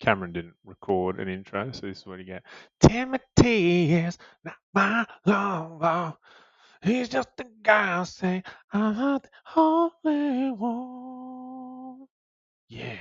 Cameron didn't record an intro, so this is what you get. Timothy is not my lover. He's just a guy saying, I'm not the only one. Yeah.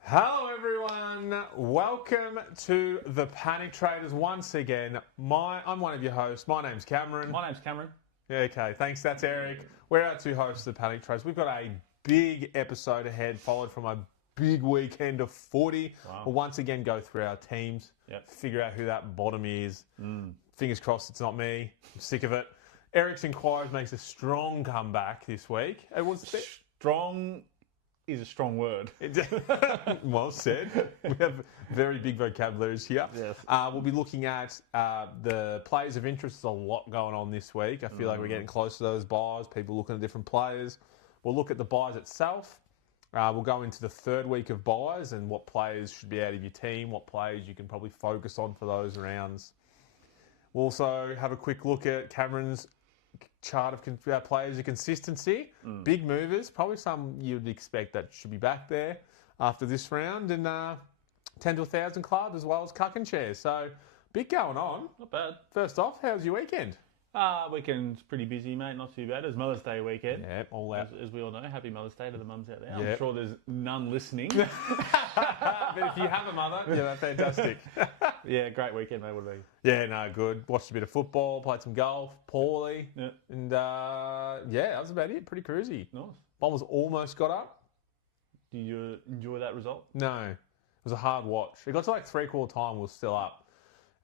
Hello everyone, welcome to the Panic Traders once again. I'm one of your hosts, my name's Cameron. My name's Cameron. Yeah, okay, thanks, that's Eric. We're our two hosts of the Panic Traders. We've got a big episode ahead, followed from a big weekend of footy. Wow. We'll once again go through our teams, figure out who that bottom is. Fingers crossed it's not me, I'm sick of it. Eric's Inquiries makes a strong comeback this week. It was Strong is a strong word. Well said. We have very big vocabularies here. Yes. We'll be looking at the players of interest. There's a lot going on this week. I feel like we're getting close to those buys. People looking at different players. We'll look at the buys itself. We'll go into the third week of buys and what players should be out of your team, what players you can probably focus on for those rounds. We'll also have a quick look at Cameron's chart of players of consistency. Big movers, probably some you'd expect that should be back there after this round, and 10 to 1,000 club as well as cuck and chairs. So big going on. Not bad. First off, how's your weekend? Weekend's pretty busy, mate. Not too bad. It's Mother's Day weekend. Yeah, all out. As we all know, happy Mother's Day to the mums out there. Yeah. I'm sure there's none listening. But if you have a mother, yeah, fantastic. Yeah, great weekend, mate. What about you? Yeah, no, good. Watched a bit of football, played some golf, poorly, Yeah. and that was about it. Pretty cruisy. Nice. Bombers almost got up. Did you enjoy that result? No, it was a hard watch. It got to like 3/4 time, we were still up.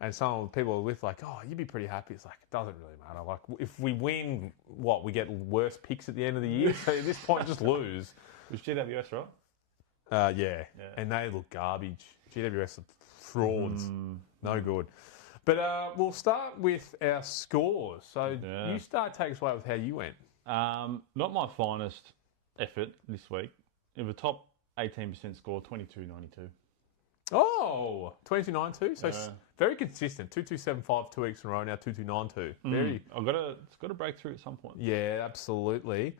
And some of the people were with like, oh, you'd be pretty happy. It's like, it doesn't really matter. Like, if we win, we get worse picks at the end of the year. So at this point, just lose. It was GWS, right? Yeah. And they look garbage. GWS are frauds. No good. But we'll start with our scores. So you take us away with how you went. Not my finest effort this week. In the top 18% score, 22.92. Oh, 22.92. So very consistent. 2275 2 weeks in a row now. 2292. Very. It's got to break through at some point. Yeah, absolutely.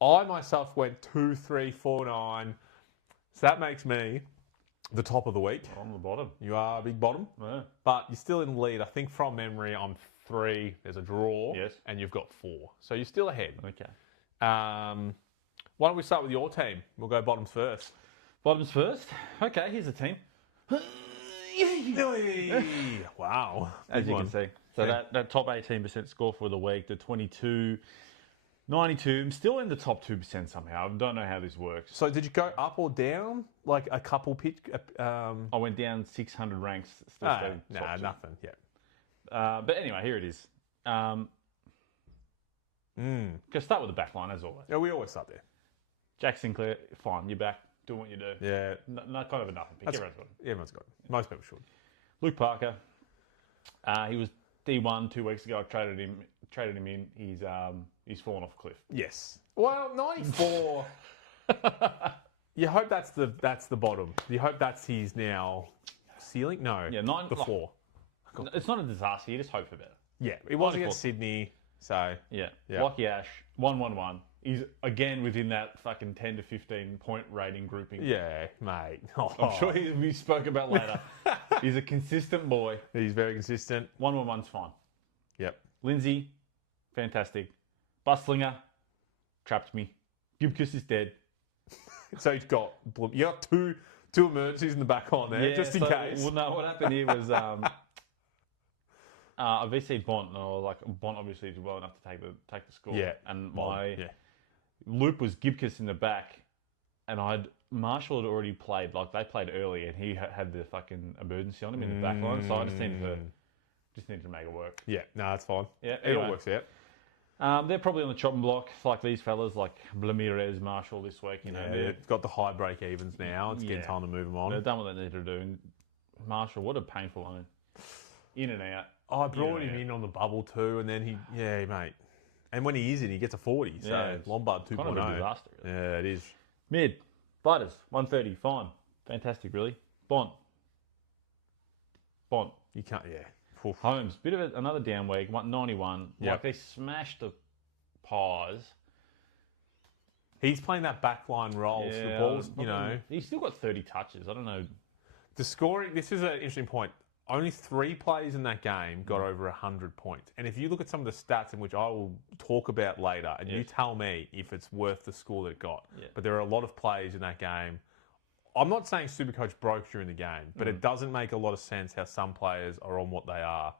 I myself went 2349. So that makes me the top of the week. On the bottom. You are a big bottom. Yeah. But you're still in the lead. I think from memory, I'm 3. There's a draw. Yes. And you've got 4. So you're still ahead. Okay. Why don't we start with your team? We'll go bottoms first. Bottoms first. Okay, here's the team. Wow. As you can see. So that top 18% score for the week, the 22.92. I'm still in the top 2% somehow. I don't know how this works. So did you go up or down? Like a couple pitch? I went down 600 ranks. Nothing. Yeah. But anyway, here it is. Go start with the back line as always. Yeah, we always start there. Jack Sinclair, fine. You're back. Doing what you do. Yeah. No, kind of a nothing pick. Everyone's got him. Everyone's got it. Most people should. Luke Parker. He was D1 2 weeks ago. I traded him in. He's fallen off a cliff. Yes. Well, 94. You hope that's the bottom. You hope that's his now ceiling. No. Yeah, the floor. It's not a disaster. You just hope for better. Yeah, it was against Sydney. So yeah. Lucky Ash 111. He's again within that fucking 10 to 15 point rating grouping. Yeah, mate. I'm sure we spoke about later. He's a consistent boy. He's very consistent. 111's fine. Yep. Lindsay, fantastic. Buslinger, trapped me. Gibcus is dead. So you got two emergencies in the back on there, just in case. Well, no, what happened here was I VC'd Bont, and I was like, Bont obviously did well enough to take the score. Yeah. And my loop was Gibcus in the back, and Marshall had already played, like they played early, and he had the fucking emergency on him in the back line, so I just needed to make it work. Yeah, no, that's fine. Yeah, it all works out. They're probably on the chopping block, like these fellas, like Blamirez, Marshall this week. They've got the high break evens now. It's getting time to move them on. They've done what they need to do. And Marshall, what a painful loan. In and out. I brought him in on the bubble too, and then mate. And when he is in, he gets a 40. So Lombard 2.0. Kind of a disaster, really. Yeah, it is. Mid, Butters, 130, fine. Fantastic, really. Bont. You can't, Oof. Holmes, bit of another down week, 191. Yep. Like they smashed the Pies. He's playing that backline role. So the ball's, He's still got 30 touches. I don't know. The scoring, this is an interesting point. Only 3 players in that game got over 100 points. And if you look at some of the stats, in which I will talk about later, and you tell me if it's worth the score that it got. Yeah. But there are a lot of players in that game. I'm not saying Supercoach broke during the game, but it doesn't make a lot of sense how some players are on what they are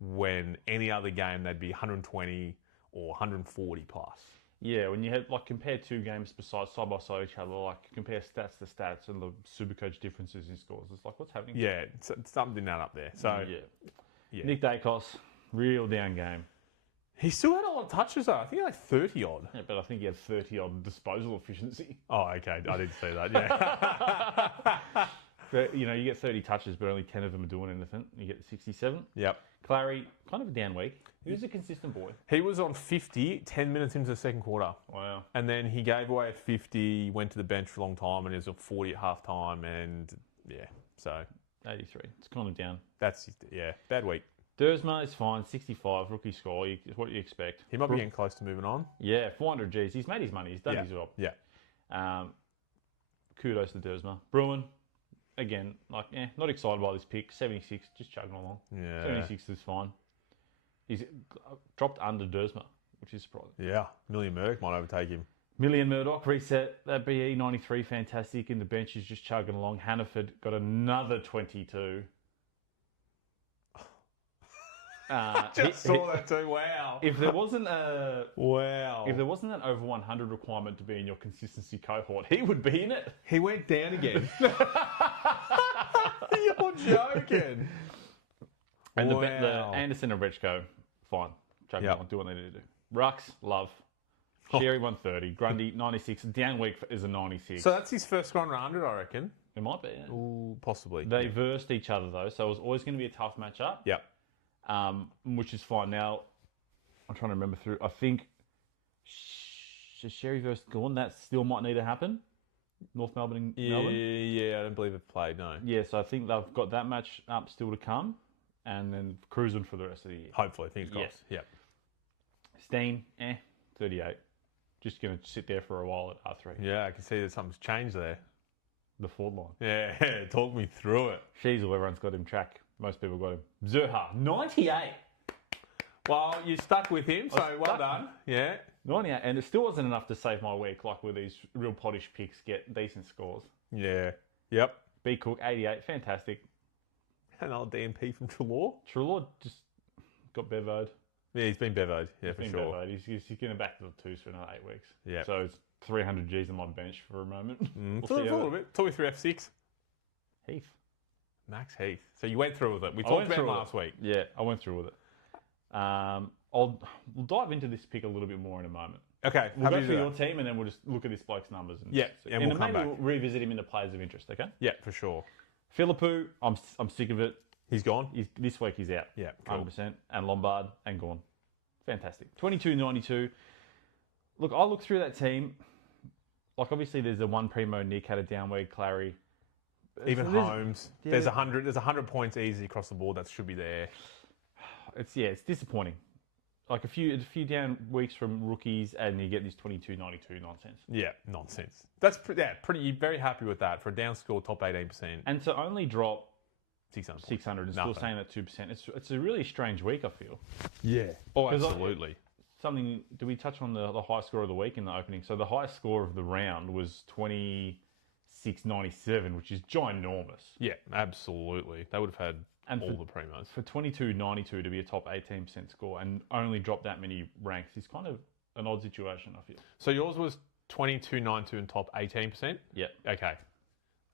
when any other game they'd be 120 or 140 plus. Yeah, when you had compare 2 games side by side each other, compare stats to stats and the Supercoach differences in scores. It's what's happening? Yeah, it's something didn't add up there. So yeah. Nick Dacos, real down game. He still had a lot of touches though. I think he had 30 odd. Yeah, but I think he had 30 odd disposal efficiency. Oh, okay. I didn't see that. Yeah. But, you get 30 touches, but only 10 of them are doing anything. You get 67. Yep. Clary, kind of a down week. He was a consistent boy. He was on 50, 10 minutes into the second quarter. Wow. And then he gave away a 50, went to the bench for a long time, and he was at 40 at half time. And so 83. It's kind of down. That's, bad week. Dersma is fine, 65, rookie score. What do you expect? He might be getting close to moving on. Yeah, 400 Gs. He's made his money. He's done his job. Yeah. Kudos to Dersma. Bruin, again, not excited by this pick. 76, just chugging along. Yeah. 76 is fine. He's dropped under Dersma, which is surprising. Yeah. Million Merc might overtake him. Million Murdoch reset. That BE 93, fantastic. And the bench is just chugging along. Hannaford got another 22. Just saw that too. Wow. If there wasn't if there wasn't an over 100 requirement to be in your consistency cohort, he would be in it. He went down again. You're joking. And the Anderson and Rechko, fine. Chugging on, do what they need to do. Rux, love. Sherry 130. Grundy 96. Down week is a 96. So that's his first score under 100, I reckon. It might be. Yeah. Ooh, possibly. They versed each other though, so it was always going to be a tough matchup. Yep. Which is fine. Now, I'm trying to remember through. I think Sherry versus Gorn, that still might need to happen. North Melbourne and Melbourne. Yeah, I don't believe it played, no. Yeah, so I think they've got that match up still to come, and then cruising for the rest of the year. Hopefully, fingers crossed. Yeah. Steen, 38. Just going to sit there for a while at R3. Yeah, I can see that something's changed there. The forward line. Yeah, talk me through it. Sheasel, everyone's got him track. Most people got him. Zerha, 98. Well, you stuck with him, so well done. Yeah. 98, and it still wasn't enough to save my week, where these real pottish picks get decent scores. Yeah. Yep. B. Cook, 88, fantastic. Another DMP from Trelaw. Trelaw just got bevoed. Yeah, he's been bevoed. Yeah, for sure. Bevoed. He's getting back to the twos for another 8 weeks. Yeah. So it's 300 Gs on my bench for a moment. We'll see a little bit. Talk me through F6. Heath. Max Heath. So you went through with it. We talked about it last week. Yeah, I went through with it. We'll dive into this pick a little bit more in a moment. Okay. We'll go through your team and then we'll just look at this bloke's numbers. And and we'll come back. We'll revisit him in the players of interest, okay? Yeah, for sure. Philippou, I'm sick of it. He's gone? This week he's out. Yeah, cool. 100%. And Lombard and gone. Fantastic. 22.92. Look, I look through that team. Obviously there's the one primo. Nick had a down week. Clary. Even Holmes. Yeah. There's 100 points easy across the board that should be there. It's disappointing. A few down weeks from rookies, and you get this 22.92 nonsense. Yeah, nonsense. That's pretty. Very happy with that for a down score, top 18%. And to only drop 600 and still saying at 2%, it's a really strange week, I feel. Yeah. Oh, absolutely. Do we touch on the high score of the week in the opening? So the highest score of the round was 26.97, which is ginormous. Yeah, absolutely. They would have had all the primos. For 22.92 to be a top 18% score and only drop that many ranks is kind of an odd situation, I feel. So yours was 22.92 and top 18%? Yeah. Okay.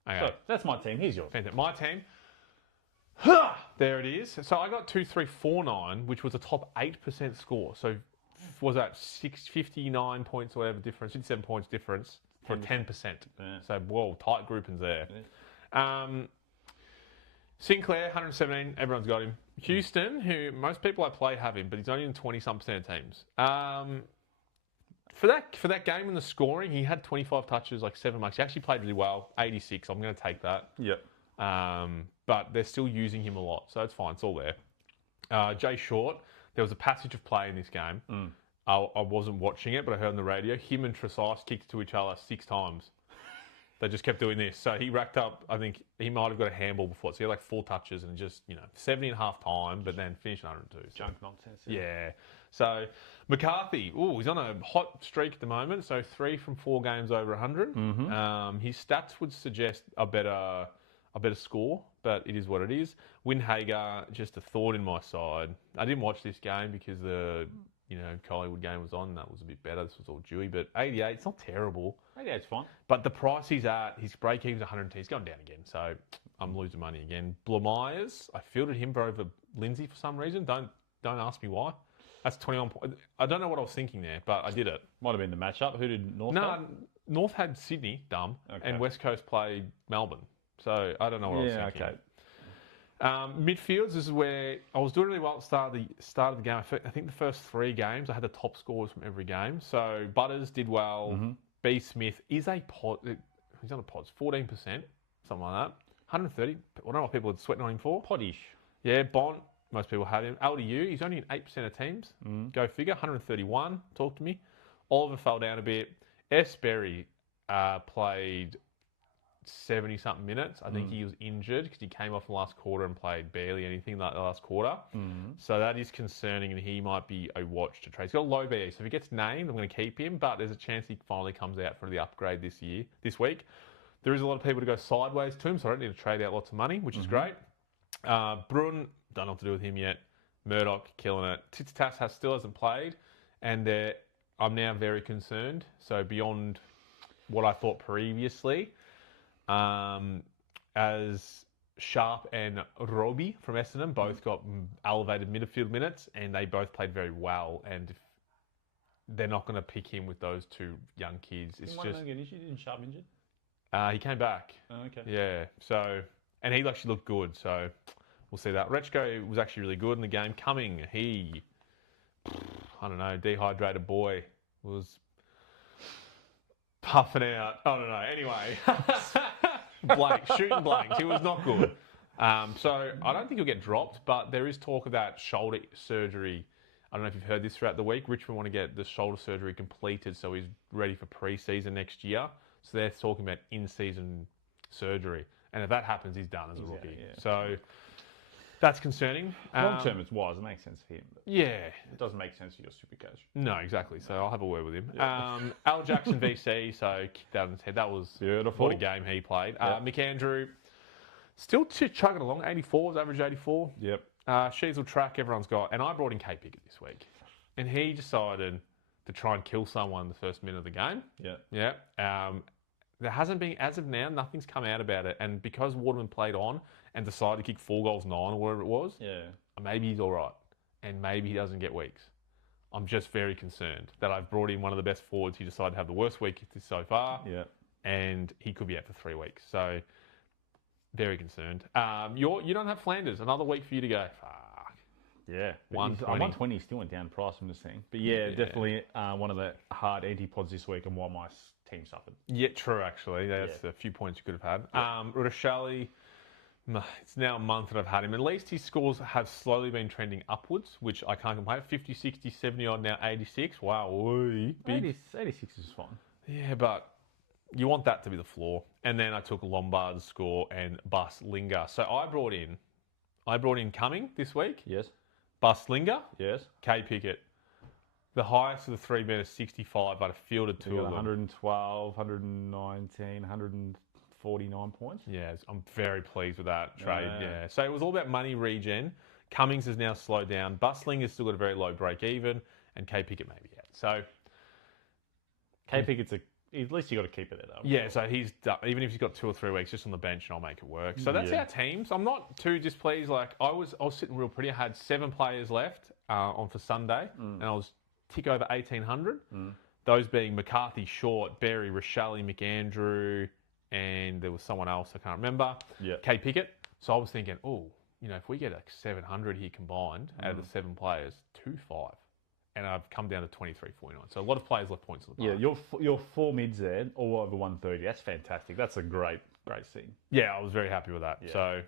So that's my team. Here's yours. Fantastic. My team. There it is. So I got 2349, which was a top 8% score. So was that 59 points or whatever difference, 57 points difference for 10%. Yeah. So, whoa, tight groupings there. Yeah. Sinclair, 117, everyone's got him. Houston, who most people I play have him, but he's only in 20-some% of teams. For that game and the scoring, he had 25 touches, 7 marks. He actually played really well, 86. I'm going to take that. Yep. But they're still using him a lot, so that's fine. It's all there. Jay Short, there was a passage of play in this game. I wasn't watching it, but I heard on the radio, him and Tresice kicked to each other 6 times. They just kept doing this. So he racked up, I think he might have got a handball before. So he had like 4 touches and just, 70 and a half time, but then finished 102. So. Junk nonsense. Yeah. So McCarthy, he's on a hot streak at the moment. So 3 from 4 games over 100. His stats would suggest a better score, but it is what it is. Windhager, just a thorn in my side. I didn't watch this game because the Collingwood game was on. That was a bit better. This was all dewy, but 88, it's not terrible. 88's fine. But the price he's at, his break-even's 110. He's going down again, so I'm losing money again. Blamires, I fielded him over Lindsay for some reason. Don't ask me why. That's 21 points. I don't know what I was thinking there, but I did it. Might have been the matchup. Who did North have? North had Sydney, dumb, and West Coast played Melbourne. So I don't know what I was thinking. Okay. Midfields, this is where I was doing really well at the start of the game. I think the first 3 games, I had the top scores from every game. So Butters did well. B. Smith is a pod. He's on a pods, 14%, something like that. 130. I don't know what people are sweating on him for. Poddish. Yeah, Bont, most people have him. LDU, he's only in 8% of teams. Go figure, 131. Talk to me. Oliver fell down a bit. S. Berry played 70-something minutes. I think he was injured because he came off the last quarter and played barely anything like the last quarter. So that is concerning, and he might be a watch to trade. He's got a low BE, so if he gets named, I'm going to keep him, but there's a chance he finally comes out for the upgrade this week. There is a lot of people to go sideways to him, so I don't need to trade out lots of money, which is great. Bruin, don't know what to do with him yet. Murdoch, killing it. Tits-Tass still hasn't played, and I'm now very concerned. So beyond what I thought previously, as Sharp and Roby from Essendon both got elevated midfield minutes, and they both played very well. And if they're not going to pick him with those 2 young kids, it's just Didn't Sharp injured? he came back. Oh, okay. Yeah. So, and he actually looked good. So we'll see that. Rechko was actually really good in the game. Cumming, I don't know, dehydrated boy was puffing out. I don't know. Anyway, shooting blanks. He was not good. So I don't think he'll get dropped, but there is talk of that shoulder surgery. I don't know if you've heard this throughout the week. Richmond want to get the shoulder surgery completed so he's ready for pre-season next year. So they're talking about in-season surgery. And if that happens, he's done as a rookie. Yeah. So that's concerning. Long term, it's wise. It makes sense for him. But yeah. It doesn't make sense for your Supercoach. No, exactly. So I'll have a word with him. Yeah. Al Jackson VC, so kicked out in his head. That was beautiful. What a game he played. Yeah. McAndrew, still chugging along. 84, average 84. Yep. She's will track everyone's got. And I brought in K. Pickett this week. And he decided to try and kill someone the first minute of the game. Yeah. Yeah. There hasn't been, as of now, nothing's come out about it. And because Waterman played on and decided to kick 4 goals 9 or whatever it was, maybe he's all right. And maybe he doesn't get weeks. I'm just very concerned that I've brought in one of the best forwards. He decided to have the worst week so far. Yeah. And he could be out for 3 weeks. So, very concerned. You don't have Flanders. Another week for you to go. Fuck. Yeah. 120. 120 still went down price from the thing. But yeah, definitely one of the hard antipods this week and why my team suffered. Yeah, true, actually. That's a few points you could have had. Yeah. Rudashali, it's now a month that I've had him. At least his scores have slowly been trending upwards, which I can't complain. 50, 60, 70 odd, now 86. Wow. Big. 86 is fine. Yeah, but you want that to be the floor. And then I took Lombard's score and Bus Linger. So I brought in Cumming this week. Yes. Bus Linger. Yes. K. Pickett. The highest of the 3 men is 65, but I fielded 2 of them. 112, 119, 149 points. Yeah, I'm very pleased with that trade. Yeah. So it was all about money regen. Cummings has now slowed down. Bustling has still got a very low break even, and K. Pickett maybe out. So K. Pickett's at least you got to keep it there though. Yeah, so he's done, even if he's got 2 or 3 weeks just on the bench, and I'll make it work. So that's our teams. I'm not too displeased. Like I was sitting real pretty. I had 7 players left on for Sunday, and I was tick over 1,800. Those being McCarthy, Short, Berry, Rochelle, McAndrew, and there was someone else I can't remember. Yeah. K. Pickett. So I was thinking, if we get like 700 here combined out of the 7 players, 2-5. And I've come down to 23.49. So a lot of players left points on the bar. Yeah, your 4 mids there, all over 130. That's fantastic. That's a great scene. Yeah, I was very happy with that. Yeah. So,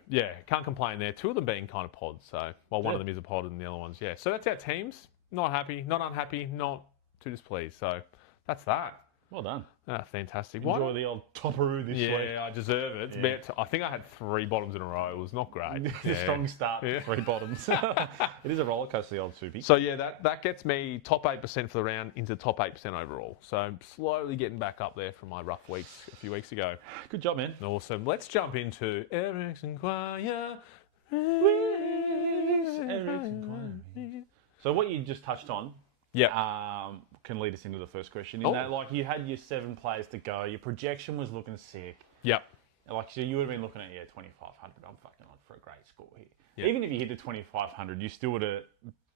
can't complain there. 2 of them being kind of pods. So, one of them is a pod and the other one's, So that's our teams. Not happy, not unhappy, not too displeased. So that's that. Well done. Fantastic. Enjoy the old topperoo this week. Yeah, I deserve it. It's I think I had 3 bottoms in a row. It was not great. It's a strong start. Yeah. 3 bottoms. It is a roller coaster, the old Soupy. So yeah, that gets me top 8% for the round into top 8% overall. So I'm slowly getting back up there from my rough weeks a few weeks ago. Good job, man. Awesome. Let's jump into Eric's Inquire. So what you just touched on, can lead us into the first question. In that, like, you had your 7 players to go, your projection was looking sick. Yep. Like, so you would have been looking at 2,500. I'm fucking on for a great score here. Yep. Even if you hit the 2,500, you still would have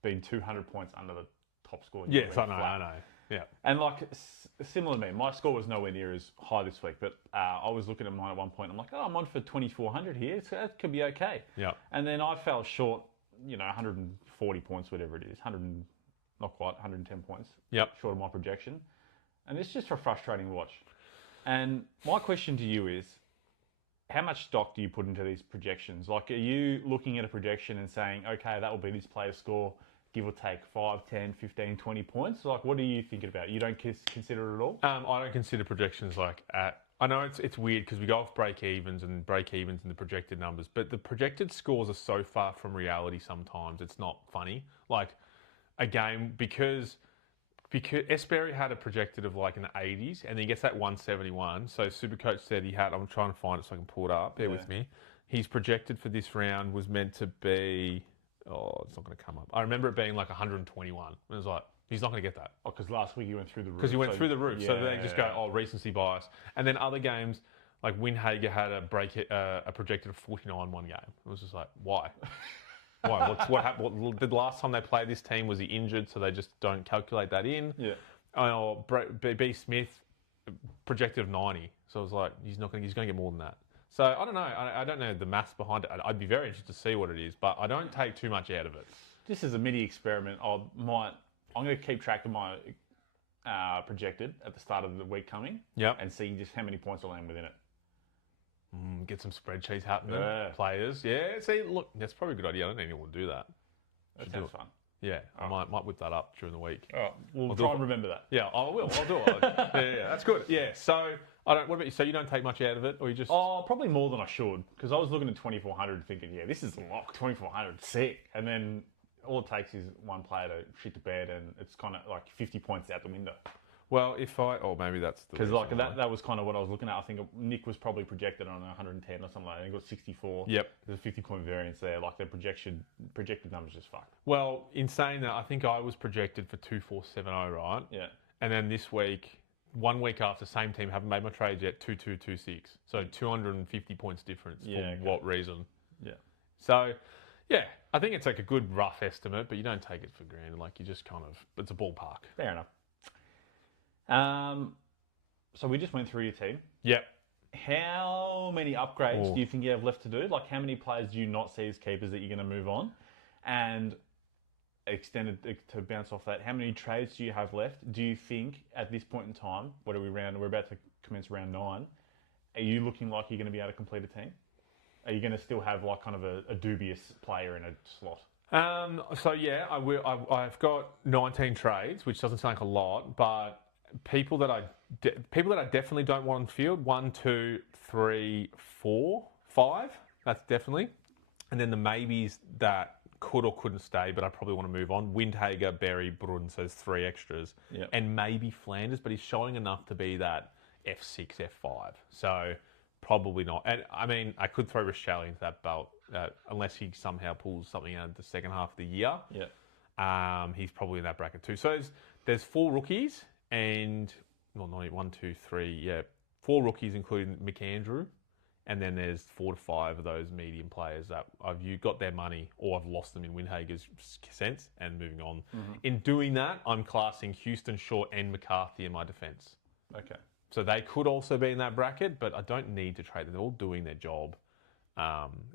been 200 points under the top score. Yes, I know. Yeah. And like similar to me, my score was nowhere near as high this week, but I was looking at mine at one point. I'm like, I'm on for 2,400 here, so that could be okay. Yeah. And then I fell short, 140 points, whatever it is, not quite 110 points. Yep. Short of my projection, and it's just a frustrating watch. And my question to you is, how much stock do you put into these projections? Like, are you looking at a projection and saying, okay, that will be this player's score, give or take 5, 10, 15, 20 points? Like, what are you thinking about? You don't consider it at all? I don't consider projections I know it's weird because we go off break-evens and break-evens and the projected numbers, but the projected scores are so far from reality sometimes, it's not funny. Like, a game, because Esperi had a projected of like in the 80s, and then he gets that 171. So Supercoach said he had, I'm trying to find it so I can pull it up, bear with me. He's projected for this round was meant to be, it's not going to come up. I remember it being like 121. And it was like, he's not going to get that. Oh, because last week he went through the roof. Because he went through the roof. So they just go, recency bias. And then other games, like Windhager had a projected of 49 one game. It was just like, why? Why? What happened? The last time they played this team was he injured, so they just don't calculate that in. Yeah. B. Smith projected of 90, so I was like, he's going to get more than that. So I don't know. I don't know the maths behind it. I'd be very interested to see what it is, but I don't take too much out of it. Just as a mini experiment, I'm going to keep track of my projected at the start of the week coming. Yep. And see just how many points I land within it. Get some spreadsheets happening. Players. Yeah, see, look, that's probably a good idea. I don't think anyone will do that. That sounds fun. Yeah, I might whip that up during the week. We'll try and remember that. Yeah, I will. I'll do it. Yeah, that's good. Yeah, so what about you? So you don't take much out of it, or you just? Oh, probably more than I should, because I was looking at 2,400 thinking, this is a lot. 2,400, sick. And then all it takes is one player to shit the bed, and it's kind of like 50 points out the window. Well, maybe that's the because like that was kind of what I was looking at. I think Nick was probably projected on 110 or something like that. He got 64. Yep. There's a 50-point variance there. Like, the projected numbers just fucked. Well, in saying that, I think I was projected for 2,470, right? Yeah. And then this week, 1 week after, same team, haven't made my trades yet, 2,226. So 250 points difference. For what reason? Yeah. So, yeah, I think it's like a good rough estimate, but you don't take it for granted. Like, you just kind of, it's a ballpark. Fair enough. So we just went through your team. Yep. How many upgrades do you think you have left to do? Like, how many players do you not see as keepers that you're going to move on? And extended to bounce off that, how many trades do you have left? Do you think at this point in time, we're about to commence round 9, are you looking like you're going to be able to complete a team? Are you going to still have like kind of a dubious player in a slot? So yeah, I've got 19 trades, which doesn't sound like a lot, but people that I definitely don't want on field, 1, 2, 3, 4, 5. That's definitely. And then the maybes that could or couldn't stay, but I probably want to move on. Windhager, Berry, Brun, so there's 3 extras. Yep. And maybe Flanders, but he's showing enough to be that F6, F5. So probably not. And I mean, I could throw Rochelle into that belt, unless he somehow pulls something out of the second half of the year. Yeah. He's probably in that bracket too. So there's 4 rookies. And, well, not 1, 2, 3, 4 rookies, including McAndrew. And then there's 4 to 5 of those medium players that I've got their money or I've lost them in Windhager's sense and moving on. Mm-hmm. In doing that, I'm classing Houston, Shaw and McCarthy in my defence. Okay. So they could also be in that bracket, but I don't need to trade them. They're all doing their job.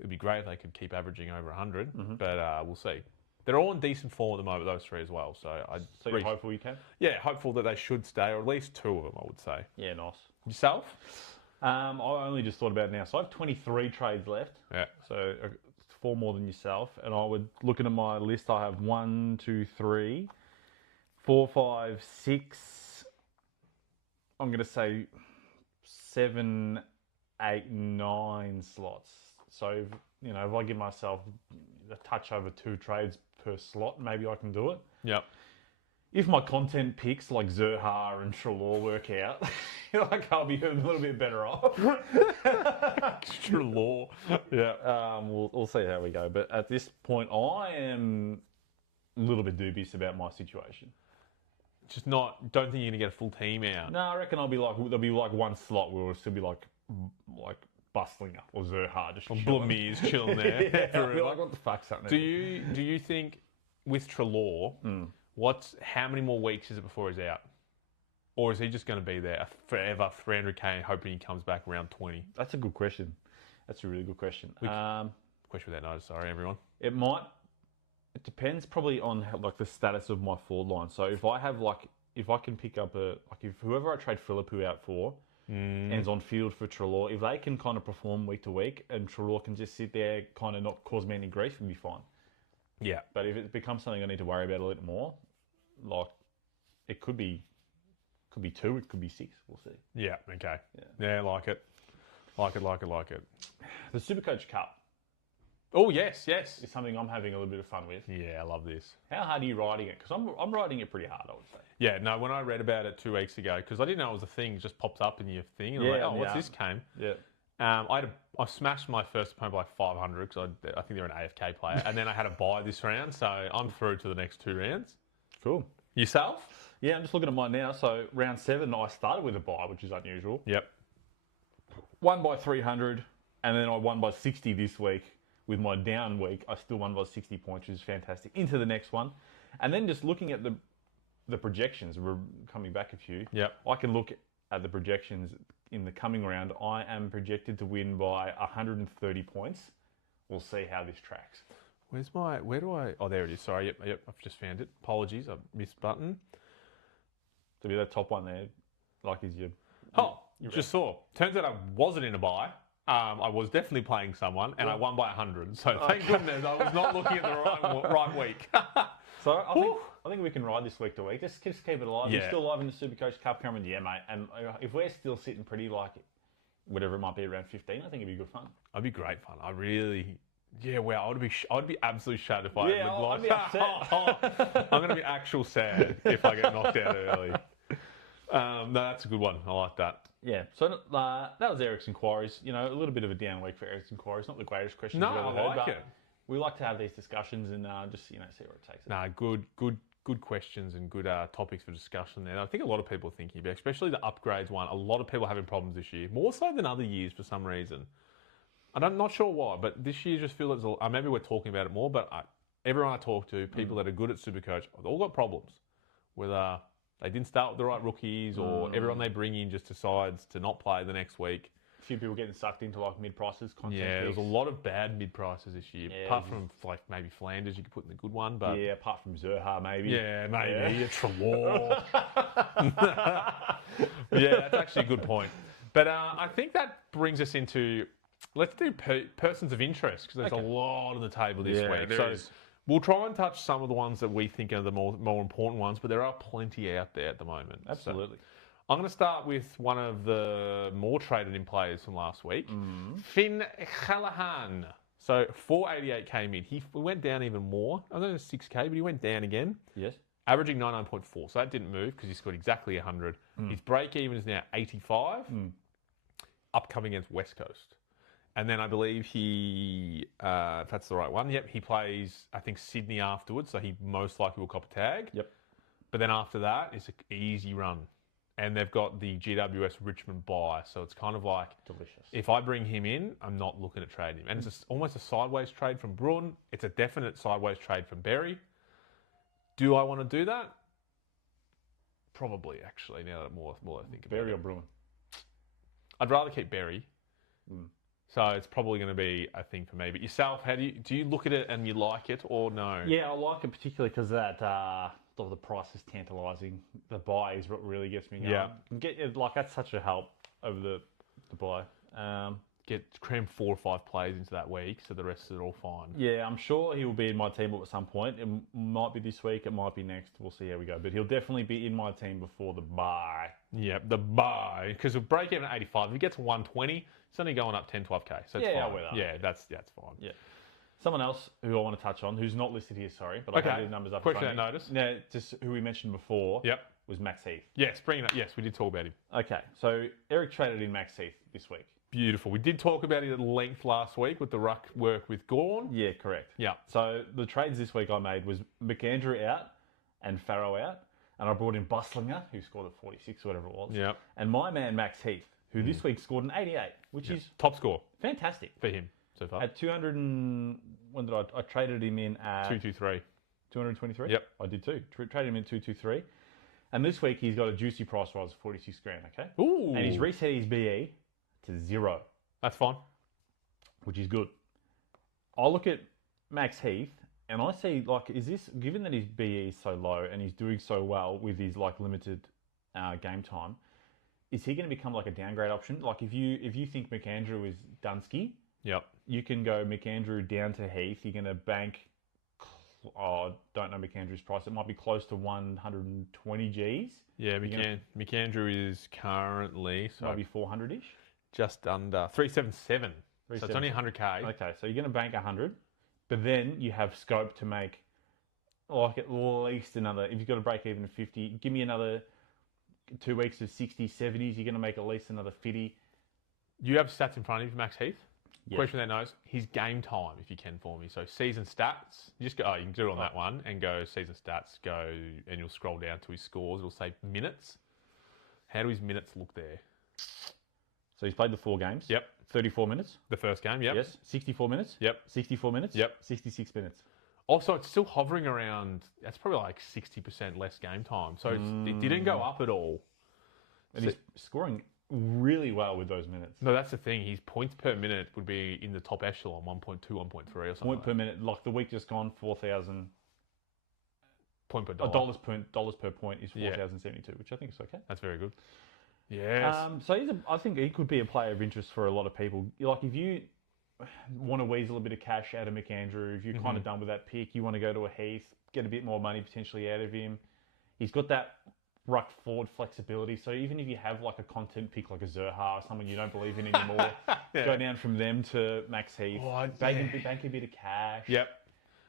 It'd be great if they could keep averaging over 100, but we'll see. They're all in decent form at the moment, those 3 as well. So you're hopeful you can? Yeah, hopeful that they should stay, or at least 2 of them, I would say. Yeah, nice. Yourself? I only just thought about it now. So I have 23 trades left. Yeah. So 4 more than yourself. And looking at my list, I have 1, 2, 3, 4, 5, 6. I'm going to say 7, 8, 9 slots. So, if I give myself a touch over 2 trades per slot, maybe I can do it. Yep. If my content picks like Zerha and Trelaw work out, I'll be a little bit better off. Extra law. Yeah. We'll see how we go. But at this point, I am a little bit dubious about my situation. Don't think you're going to get a full team out. No, I reckon there'll be like one slot where we'll still be like bustling up, or Zerha just Blamir's chilling there. Yeah, I'll be like, what the fuck's happening? Do you think with Trelaw, how many more weeks is it before he's out? Or is he just going to be there forever, 300k, hoping he comes back around 20? That's a good question. That's a really good question. Question without notice, sorry, everyone. It depends probably on the status of my forward line. So if I can pick up if whoever I trade Philippou out for ends on field for Trelaw, if they can kind of perform week to week and Trelaw can just sit there, kind of not cause me any grief, it'll be fine. Yeah. But if it becomes something I need to worry about a little more, it could be 2, it could be 6. We'll see. Yeah. Okay. Yeah, like it. Like it. The Supercoach Cup Oh, yes. is something I'm having a little bit of fun with. Yeah, I love this. How hard are you riding it? Because I'm riding it pretty hard, I would say. Yeah, no, when I read about it 2 weeks ago, because I didn't know it was a thing, it just popped up in your thing. And I'm like, oh, what's this game? Yeah. I smashed my first opponent by 500 because I think they're an AFK player. And then I had a bye this round, so I'm through to the next 2 rounds. Cool. Yourself? Yeah, I'm just looking at mine now. So round 7, I started with a bye, which is unusual. Yep. Won by 300, and then I won by 60 this week. With my down week, I still won by 60 points, which is fantastic. Into the next one. And then just looking at the projections, we're coming back a few. Yep. I can look at the projections in the coming round. I am projected to win by 130 points. We'll see how this tracks. Oh, there it is. Sorry. Yep. I've just found it. Apologies. I missed button. To be that top one there, is your... Oh, just saw. Turns out I wasn't in a buy. I was definitely playing someone, and I won by 100. So thank goodness I was not looking at the right week. So I think we can ride this week to week. Just keep it alive. Yeah. You're still alive in the Supercoach Cup coming, yeah, mate. And if we're still sitting pretty whatever it might be around 15, I think it'd be good fun. It'd be great fun. I really. Yeah, well, I'd be absolutely sad if I. Yeah, I'd be upset. I'm going to be actual sad if I get knocked out early. No, that's a good one. I like that. Yeah, so that was Eric's inquiries. A little bit of a down week for Eric's inquiries. Not the greatest questions No, I've ever I heard, like but it. we like to have these discussions and just see where it takes us. No, good questions and good topics for discussion there. I think a lot of people are thinking about, especially the upgrades one. A lot of people are having problems this year, more so than other years for some reason. I'm not sure why, but this year just feels maybe we're talking about it more. But everyone I talk to, people that are good at Supercoach, they've all got problems. Whether they didn't start with the right rookies, or everyone they bring in just decides to not play the next week. A few people getting sucked into mid-prices content. Yeah, picks. there's a lot of bad mid-prices this year. Yeah, apart from maybe Flanders, you could put in the good one. But yeah, apart from Zerha, maybe. Yeah, maybe. Yeah. Trelaw. Yeah, that's actually a good point. But I think that brings us into, let's do persons of interest, because there's a lot on the table this week. There is. We'll try and touch some of the ones that we think are the more important ones, but there are plenty out there at the moment. Absolutely. So I'm going to start with one of the more traded in players from last week, Finn Callahan. So 488 came in. He went down even more. I don't know, 6k, but he went down again. Yes. Averaging 99.4. So that didn't move because he scored exactly 100. His break even is now 85. Upcoming against West Coast. And then I believe if that's the right one, he plays, I think, Sydney afterwards, so he most likely will cop a tag. Yep. But then after that, it's an easy run. And they've got the GWS Richmond bye, so it's kind of like... Delicious. If I bring him in, I'm not looking at trading him. And it's almost a sideways trade from Bruin. It's a definite sideways trade from Berry. Do I want to do that? Probably, actually, now that more I think about it. Berry or Bruin? I'd rather keep Berry. So it's probably going to be a thing for me. But yourself, do you look at it and you like it or no? Yeah, I like it particularly because the price is tantalising. The buy is what really gets me going. Yeah. That's such a help over the buy. cram 4 or 5 players into that week, so the rest is all fine. Yeah, I'm sure he will be in my team at some point. It might be this week, it might be next. We'll see how we go. But he'll definitely be in my team before the bye. Yeah, the bye. Because we'll break even at 85. If he gets 120, it's only going up 10, 12k. So it's Yeah, fine. I'll wear that. Yeah, that's fine. Yeah. Someone else who I want to touch on, who's not listed here, sorry, but I have the numbers up. Quick that notice. Yeah, just who we mentioned before. Yep. Was Max Heath. Yes, bringing up. Yes, we did talk about him. Okay, so Eric traded in Max Heath this week. Beautiful. We did talk about it at length last week with the ruck work with Gawn. Yeah, correct. Yeah. So the trades this week I made was McAndrew out and Farrow out, and I brought in Buslinger, who scored at 46 or whatever it was. Yeah. And my man Max Heath, who this week scored an 88, which is top score fantastic for him so far. at 200. When did I traded him in at 223. 223? Yep. I did too. Traded him in 223. And this week he's got a juicy price rise of 46 grand, okay? Ooh. And he's reset his BE to 0. That's fine. Which is good. I look at Max Heath and I see, like, is this, given that his BE is so low and he's doing so well with his, like, limited game time, is he going to become, like, a downgrade option? Like, if you think McAndrew is Dunsky, Yep. you can go McAndrew down to Heath. You're going to bank, I don't know McAndrew's price. It might be close to 120 Gs. Yeah, McAndrew is currently Maybe 400-ish. just under 377. So it's only 100k. Okay, so you're going to bank 100, but then you have scope to make, like, at least another, if you've got to break even at 50, give me another 2 weeks of 60, 70s, you're going to make at least another 50. You have stats in front of you, Max Heath. Yeah. Question that knows his game time, if you can, for me. So season stats, you just go. Oh, you can do it on that one and go season stats. Go and you'll scroll down to his scores. It'll say minutes. How do his minutes look there? So he's played the 4 games. Yep. 34 minutes. The first game. Yep. Yes. 64 minutes. Yep. 64 minutes. Yep. 66 minutes. Also, it's still hovering around. That's probably like 60% less game time. So it didn't go up at all. And he's scoring really well with those minutes. No, that's the thing. His points per minute would be in the top echelon, 1.2, 1.3 or something. Point per minute, like the week just gone, 4,000. Point per dollar. Dollars per point is 4,072, which I think is okay. That's very good. Yes. So I think he could be a player of interest for a lot of people. Like, if you want to weasel a bit of cash out of McAndrew, if you're kind of done with that pick, you want to go to a Heath, get a bit more money potentially out of him. He's got that ruck forward flexibility. So even if you have like a content pick like a Zerha or someone you don't believe in anymore, go down from them to Max Heath, bank a bit of cash. Yep.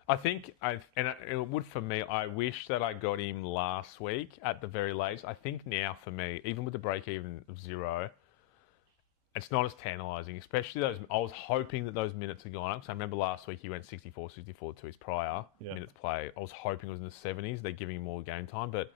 I think, it would for me, I wish that I got him last week at the very least. I think now for me, even with the break even of 0, it's not as tantalising, especially those. I was hoping that those minutes had gone up. So I remember last week he went 64 to his prior minutes play. I was hoping it was in the 70s. They're giving him more game time. But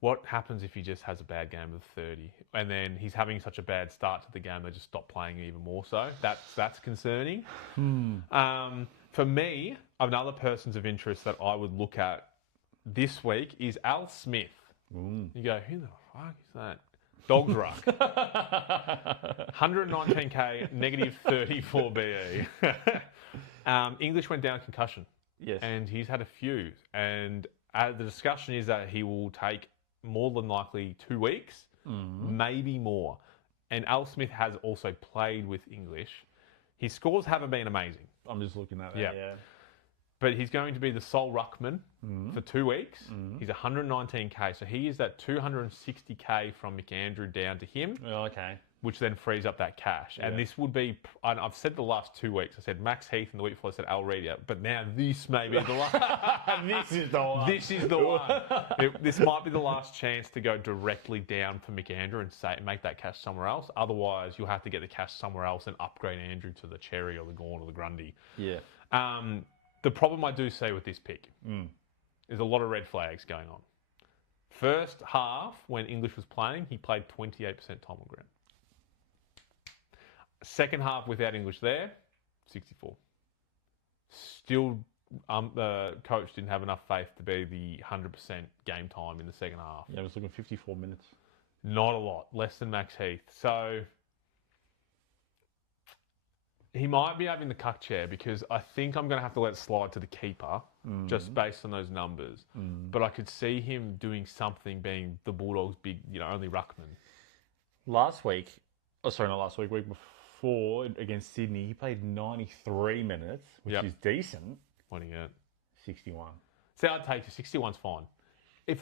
what happens if he just has a bad game of 30? And then he's having such a bad start to the game, they just stop playing even more so. That's concerning. For me, another person's of interest that I would look at this week is Al Smith. You go, who the fuck is that? Dogs Ruck. 119k, negative 34 BE. English went down concussion. Yes. And he's had a few. And the discussion is that he will take more than likely 2 weeks, maybe more. And Al Smith has also played with English. His scores haven't been amazing. I'm just looking at that, yeah. But he's going to be the sole ruckman for 2 weeks. He's 119k, so he is that 260k from McAndrew down to him. Oh, okay. Which then frees up that cash. And this would be, and I've said the last 2 weeks, I said Max Heath, and the week before I said Al Redia, but now this may be the last. This is the one. This is the one. This might be the last chance to go directly down for McAndrew and make that cash somewhere else. Otherwise, you'll have to get the cash somewhere else and upgrade Andrew to the Cherry or the Gawn or the Grundy. Yeah. The problem I do see with this pick is a lot of red flags going on. First half, when English was playing, he played 28% time on ground. Second half without English there, 64. Still, the coach didn't have enough faith to be the 100% game time in the second half. Yeah, I was looking at 54 minutes. Not a lot, less than Max Heath. So he might be having the cuck chair because I think I'm going to have to let it slide to the keeper just based on those numbers. But I could see him doing something being the Bulldogs' big, only ruckman. Last week, not last week, week before, before against Sydney, he played 93 minutes, which Yep. is decent. What do you get? 61. See, I'd take it. 61's fine. If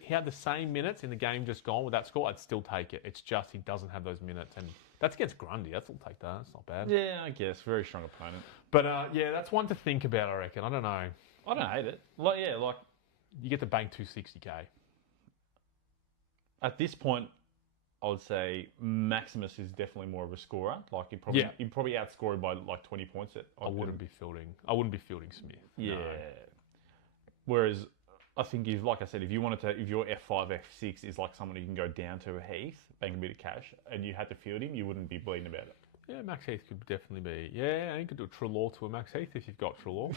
he had the same minutes in the game just gone with that score, I'd still take it. It's just he doesn't have those minutes, and that's against Grundy. I'll take that. It's not bad. Yeah, I guess. Very strong opponent. But yeah, that's one to think about. I reckon. I don't know. I don't hate it. You get to bank 260k. At this point, I would say Maximus is definitely more of a scorer. Like he'd probably outscore him by like 20 points. I wouldn't be fielding Smith. Yeah. No. Whereas I think if you wanted to, if your F5, F6 is like someone who can go down to a Heath, bank a bit of cash, and you had to field him, you wouldn't be bleeding about it. Yeah, Max Heath could definitely be. Yeah, you could do a Trelaw to a Max Heath if you've got Trelaw.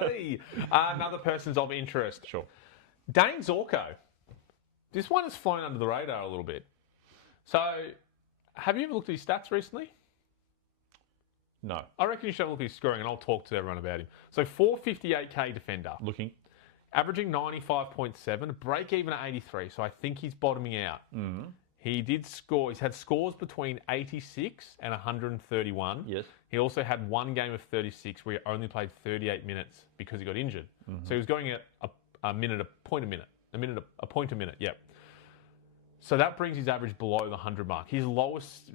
Hey. Another person's of interest. Sure. Dane Zorko. This one has flown under the radar a little bit. So, have you ever looked at his stats recently? No. I reckon you should have a look at his scoring, and I'll talk to everyone about him. So, 458k defender. Looking. Averaging 95.7, break even at 83. So, I think he's bottoming out. Mm. He did score. He's had scores between 86 and 131. Yes. He also had one game of 36 where he only played 38 minutes because he got injured. Mm-hmm. So he was going at a point a minute. Yep. So that brings his average below the 100 mark. His lowest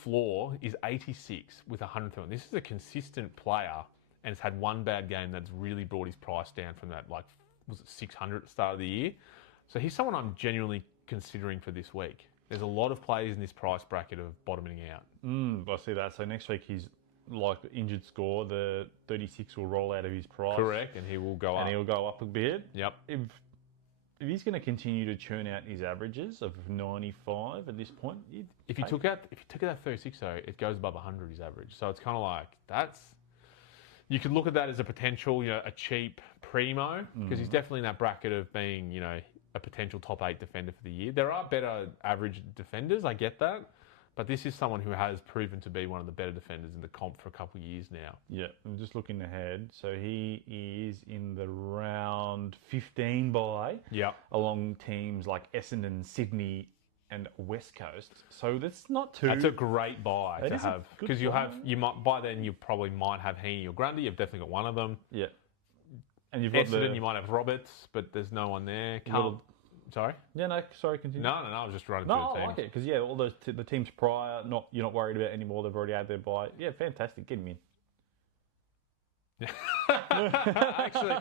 floor is 86 with 131. This is a consistent player, and has had one bad game that's really brought his price down from that, like, was it 600 at the start of the year? So he's someone I'm genuinely considering for this week. There's a lot of players in this price bracket of bottoming out. I see that. So next week he's like injured score. The 36 will roll out of his price. Correct, and he will go up. And he'll go up a bit. Yep. If he's going to continue to churn out his averages of 95 at this point, if you took out that 36 though, it goes above 100 his average. So it's kind of like you could look at that as a potential, a cheap primo, because he's definitely in that bracket of being, a potential top 8 defender for the year. There are better average defenders, I get that, but this is someone who has proven to be one of the better defenders in the comp for a couple of years now. Yeah, I'm just looking ahead. So he is in the round 15 bye. Yeah. Along teams like Essendon, Sydney, and West Coast. So that's not too. That's a great buy That to is a have, good because buy. you might by then you probably might have Heaney or Grundy. You've definitely got one of them. Yeah. And you've got Essendon, you might have Roberts, but there's no one there. Sorry? Yeah, no, sorry, continue. No, I was just running No, through the I teams. like it, because, all those the teams prior, you're not worried about anymore. They've already had their bye. Yeah, fantastic. Get him in. Actually,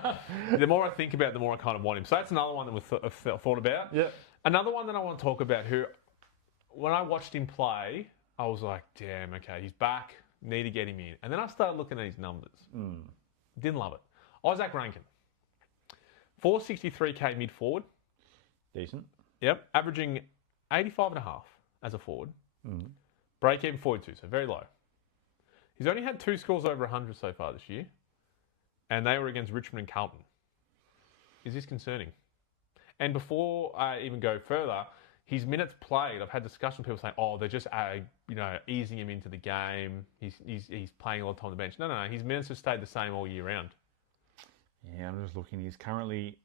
the more I think about it, the more I kind of want him. So that's another one that we've thought about. Yeah. Another one that I want to talk about, who, when I watched him play, I was like, damn, okay, he's back. Need to get him in. And then I started looking at his numbers. Didn't love it. Isaac Rankin. 463k mid forward. Decent. Yep. Averaging 85.5 as a forward. Break even 42, so very low. He's only had 2 scores over 100 so far this year, and they were against Richmond and Carlton. Is this concerning? And before I even go further, his minutes played, I've had discussion with people saying, oh, they're just easing him into the game. He's playing a lot of time on the bench. No. His minutes have stayed the same all year round. Yeah, I'm just looking. He's currently,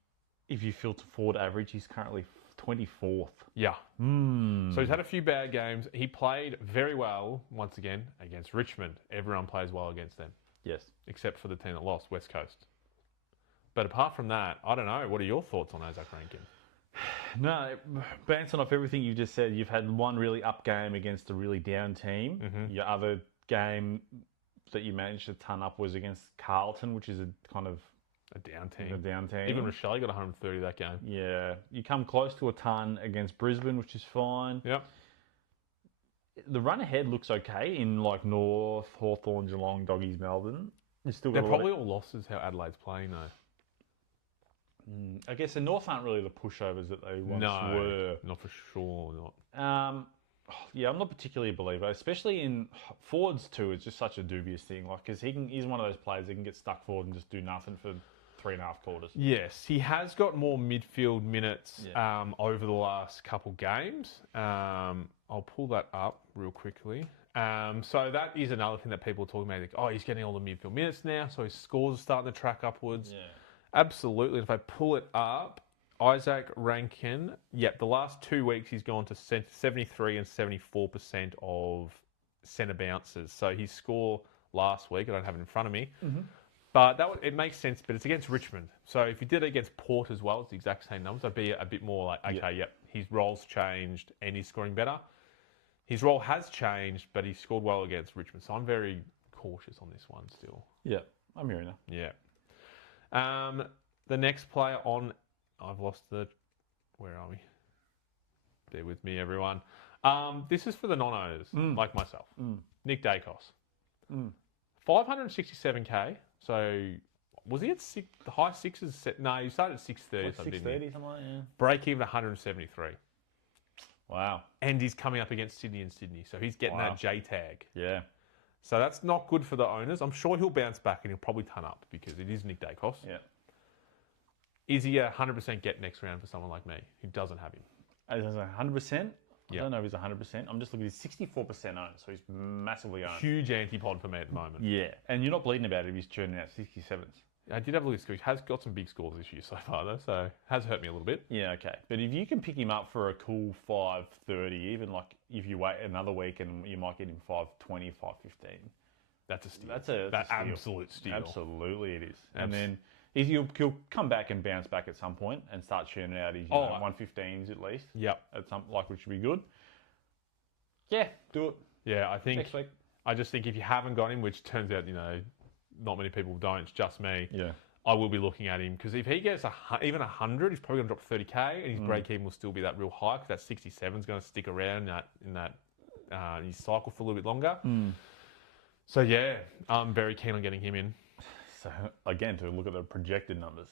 if you filter forward average, he's currently 24th. Yeah. So he's had a few bad games. He played very well, once again, against Richmond. Everyone plays well against them. Yes. Except for the team that lost, West Coast. But apart from that, I don't know. What are your thoughts on Isaac Rankin? No, bouncing off everything you just said, you've had one really up game against a really down team. Your other game that you managed to ton up was against Carlton, which is a kind of a down team. Even Rochelle got 130 that game. Yeah. You come close to a ton against Brisbane, which is fine. Yep. The run ahead looks okay in like North, Hawthorn, Geelong, Doggies, Melbourne. They're probably all losses how Adelaide's playing though. I guess the North aren't really the pushovers that they once were. Not for sure, not. Yeah, I'm not particularly a believer, especially in forwards too. It's just such a dubious thing, like because he's one of those players that can get stuck forward and just do nothing for 3.5 quarters. Yes, he has got more midfield minutes over the last couple games. I'll pull that up real quickly. So that is another thing that people are talking about. Like, oh, he's getting all the midfield minutes now, so his scores are starting to track upwards. Yeah. Absolutely. If I pull it up, Isaac Rankin. Yep, the last 2 weeks he's gone to 73 and 74% of centre bounces. So his score last week, I don't have it in front of me, but it makes sense. But it's against Richmond. So if you did it against Port as well, it's the exact same numbers. I'd be a bit more like, okay, yep, his role's changed and he's scoring better. His role has changed, but he scored well against Richmond. So I'm very cautious on this one still. Yeah, I'm hearing that. Yeah. The next player on, I've lost the, where are we? Bear with me, everyone. This is for the non-owners, like myself. Nick Dacos. 567k. So was he at the high sixes? No, he started at 630. Like 630, something like that, yeah. Break even 173. Wow. And he's coming up against Sydney and Sydney. So he's getting that J tag. Yeah. So that's not good for the owners. I'm sure he'll bounce back and he'll probably ton up because it is Nick Dacos. Yeah. Is he a 100% get next round for someone like me who doesn't have him? As 100%? I Yeah. don't know if he's 100%. I'm just looking at 64% owned, so he's massively owned. Huge antipod for me at the moment. Yeah. And you're not bleeding about it if he's churning out 67s. I did have a look at scores. He has got some big scores this year so far, though, so has hurt me a little bit. Yeah, okay. But if you can pick him up for a cool 530, even like if you wait another week and you might get him 520, 515. That's a steal. That's a steal. Absolute steal. Absolutely it is. And then he'll come back and bounce back at some point and start churning out his 115s at least. Yep. At some, which would be good. Yeah, do it. Yeah, I think. Next week. I just think if you haven't got him, which turns out, not many people don't, it's just me. Yeah. I will be looking at him because if he gets even 100, he's probably going to drop 30k, and his break even will still be that real high because that 67 is going to stick around in his cycle for a little bit longer. So yeah, I'm very keen on getting him in. So again, to look at the projected numbers,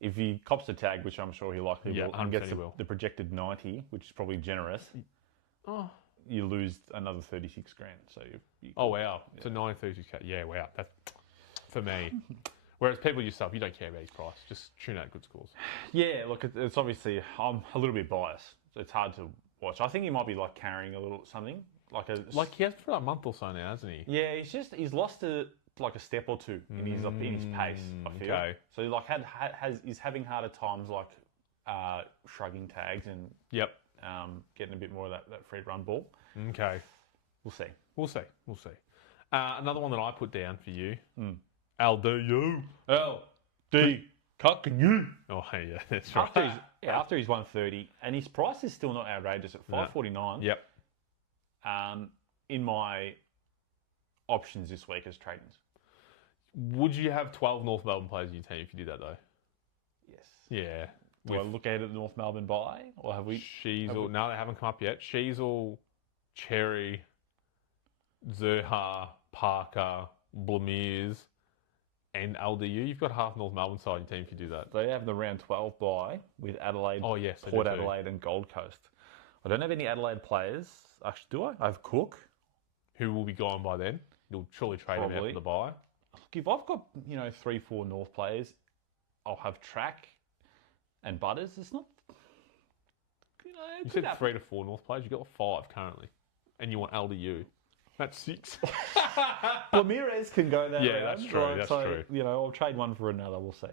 if he cops the tag, which I'm sure he likely will, and gets the projected 90, which is probably generous, you lose another 36 grand. So wow, yeah. So 936k, yeah, wow, that's for me. Whereas people yourself, you don't care about his price. Just tune out good scores. Yeah, look, it's obviously, I'm a little bit biased. It's hard to watch. I think he might be like carrying a little something. Like he has for a month or so now, hasn't he? Yeah, he's lost like a step or two in his pace, I feel. Okay. So like he's having harder times like shrugging tags and getting a bit more of that free run ball. Okay. We'll see. We'll see. Another one that I put down for you. LDU. LD. Cucking you. Oh, hey, yeah, that's right. After he's 130, and his price is still not outrageous at 549. Yep. In my options this week as trade-ins. Would you have 12 North Melbourne players in your team if you did that, though? Yes. Yeah. Do I look at the North Melbourne buy, or have we? No, they haven't come up yet. Sheasel, Cherry, Zerha, Parker, Blamiers, and LDU. You've got half North Melbourne side in your team if you do that. They have the round 12 bye with Adelaide, Port Adelaide, and Gold Coast. I don't have any Adelaide players. Actually, do I? I have Cook. Who will be gone by then? You'll surely trade him out for the bye. Look, if I've got 3-4 North players, I'll have Track and Butters. It's not. You said 3 to 4 North players. You've got 5 currently, and you want LDU. That's 6. Ramirez can go there. Yeah, that's true. That's true. I'll trade one for another. We'll see.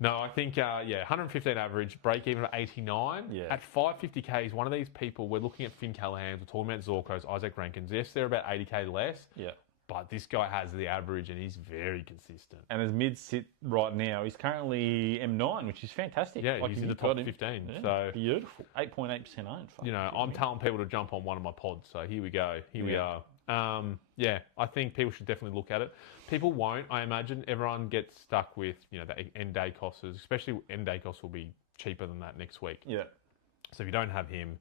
No, I think 115 average, break even at 89. Yeah. At 550k, he's one of these people. We're looking at Finn Callahan, we're talking about Zorko's, Isaac Rankins. Yes, they're about 80k less. Yeah. But this guy has the average and he's very consistent. And as mid sit right now, he's currently M9, which is fantastic. Yeah, he's in the top 15. Yeah, so beautiful. 8.8% owned. I'm telling people to jump on one of my pods. So here we go. Here we are. I think people should definitely look at it. People won't. I imagine everyone gets stuck with, the end day costs, especially end day costs will be cheaper than that next week. Yeah. So if you don't have him,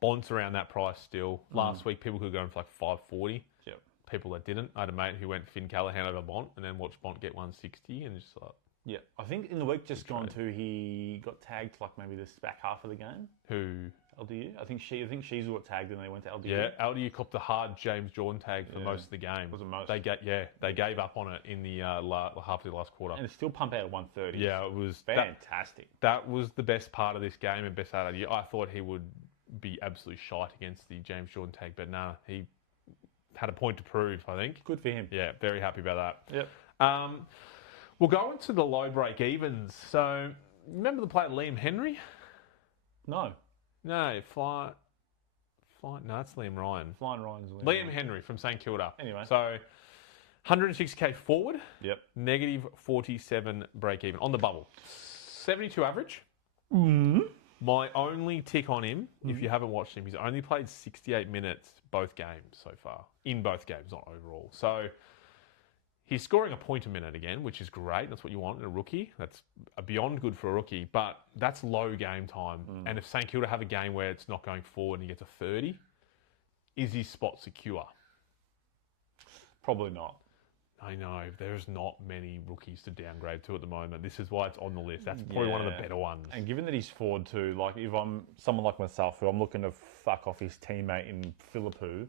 Bont's around that price still. Last week, people could go in for like 540. Yeah. People that didn't. I had a mate who went Finn Callahan over Bont and then watched Bont get 160 and just like. Yeah. I think in the week just gone too, he got tagged like maybe this back half of the game. Who? LDU. I think she's got tagged and they went to LDU. Yeah, LDU copped a hard James Jordan tag for most of the game. Was it most? They gave up on it in the half of the last quarter. And it still pumped out at 130. Yeah, it was fantastic. That was the best part of this game and best out of the year. I thought he would be absolutely shite against the James Jordan tag, but nah, he had a point to prove, I think. Good for him. Yeah, very happy about that. Yep. We'll go into the low break evens. So remember the player Liam Henry? No. No, no, that's Liam Ryan. Flying Ryan's Liam Henry from St Kilda. Anyway. So 106k forward. Yep. Negative 47 break even on the bubble. 72 average. Mm. My only tick on him, if you haven't watched him, he's only played 68 minutes both games so far. In both games, not overall. So he's scoring a point a minute again, which is great. That's what you want in a rookie. That's beyond good for a rookie, but that's low game time. And if St Kilda have a game where it's not going forward and he gets a 30, is his spot secure? Probably not. I know, there's not many rookies to downgrade to at the moment. This is why it's on the list. That's probably one of the better ones. And given that he's forward too, like if I'm someone like myself who I'm looking to fuck off his teammate in Philippou,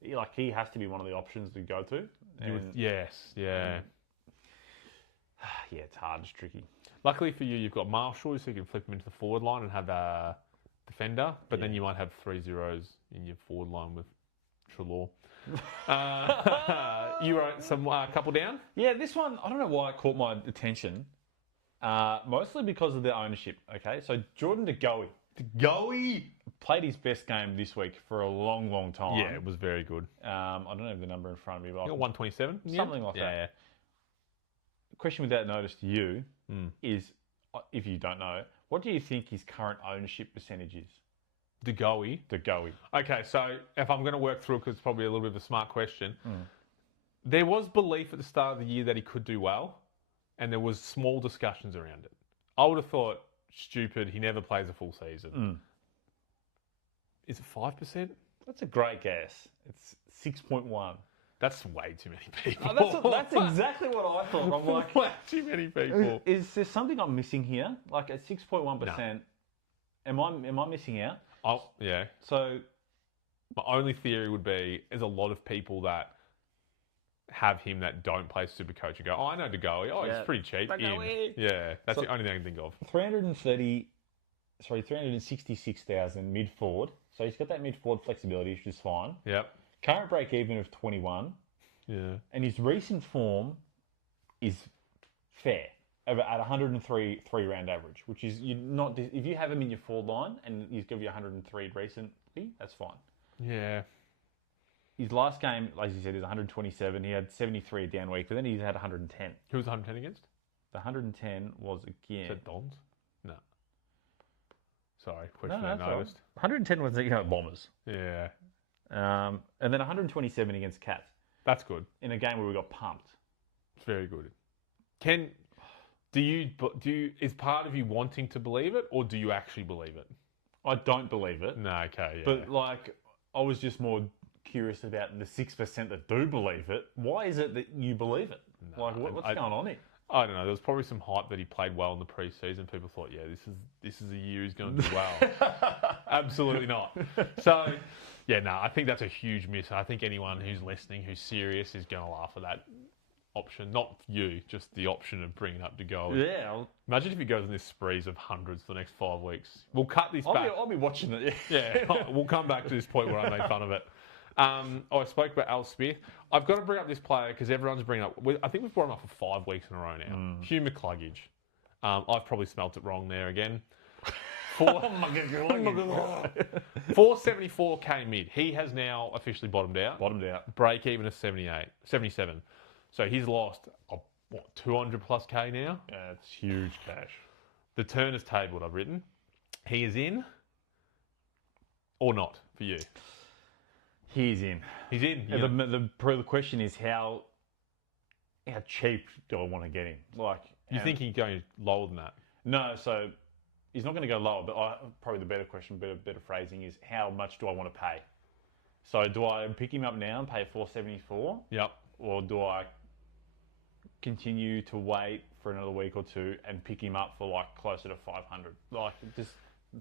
he has to be one of the options to go to. Yes, yeah. Yeah, it's hard. It's tricky. Luckily for you, you've got Marshall, so you can flip him into the forward line and have a defender. But then you might have 3 zeros in your forward line with Trelaw. You wrote some couple down? Yeah, this one, I don't know why it caught my attention. Mostly because of the ownership, okay? So Jordan De Goey played his best game this week for a long, long time. Yeah, it was very good. I don't have the number in front of me, but You got 127? something like that. Yeah. Question without notice to you is, if you don't know, what do you think his current ownership percentage is? De Goey. Okay, so if I'm going to work through it, because it's probably a little bit of a smart question, there was belief at the start of the year that he could do well, and there was small discussions around it. I would have thought, stupid, he never plays a full season. Is it 5%? That's a great guess. It's 6.1. That's way too many people. That's exactly what I thought. I'm like, way too many people. Is there something I'm missing here? Like at 6.1%, am I missing out? Oh, yeah. So my only theory would be there's a lot of people that have him that don't play Supercoach and go, I know De Goey. Oh, he's pretty cheap. Yeah, that's the only thing I can think of. 366,000 mid forward. So he's got that mid forward flexibility, which is fine. Yep. Current break even of 21. Yeah. And his recent form is fair. At 103 round average, which is if you have him in your forward line and he's given you 103 recently, that's fine. Yeah. His last game, as you said, is 127. He had 73 a down week, but then he's had 110. Who was 110 against? The 110 was again. Is that Dons? No. Sorry, question No, I noticed. 110 was Bombers. Yeah. And then 127 against Cats. That's good. In a game where we got pumped. It's very good. Is part of you wanting to believe it, or do you actually believe it? I don't believe it. No, okay, yeah. But I was just more curious about the 6% that do believe it. Why is it that you believe it? No, what's going on here? I don't know. There was probably some hype that he played well in the preseason. People thought, yeah, this is a year he's going to do well. Absolutely not. So, yeah, no, I think that's a huge miss. I think anyone who's listening, who's serious, is going to laugh at that option. Not you, just the option of bringing up De Goey. Yeah. Imagine if he goes on this sprees of hundreds for the next 5 weeks. We'll cut this back. I'll be watching it. Yeah, we'll come back to this point where I made fun of it. I spoke about Al Smith. I've got to bring up this player because everyone's bringing up. I think we've brought him up for 5 weeks in a row now. Hugh McCluggage. I've probably smelt it wrong there again. 474k mid. He has now officially bottomed out. Break even of 77. So he's lost 200 plus k now. Yeah, it's huge cash. The turn is tabled. I've written. He is in, or not for you. He's in. He's in. Yeah. The question is how cheap do I want to get him? You think he's going lower than that? No, so he's not going to go lower. But probably the better question, better phrasing is how much do I want to pay? So do I pick him up now and pay 474? Yep. Or do I continue to wait for another week or two and pick him up for closer to 500? Just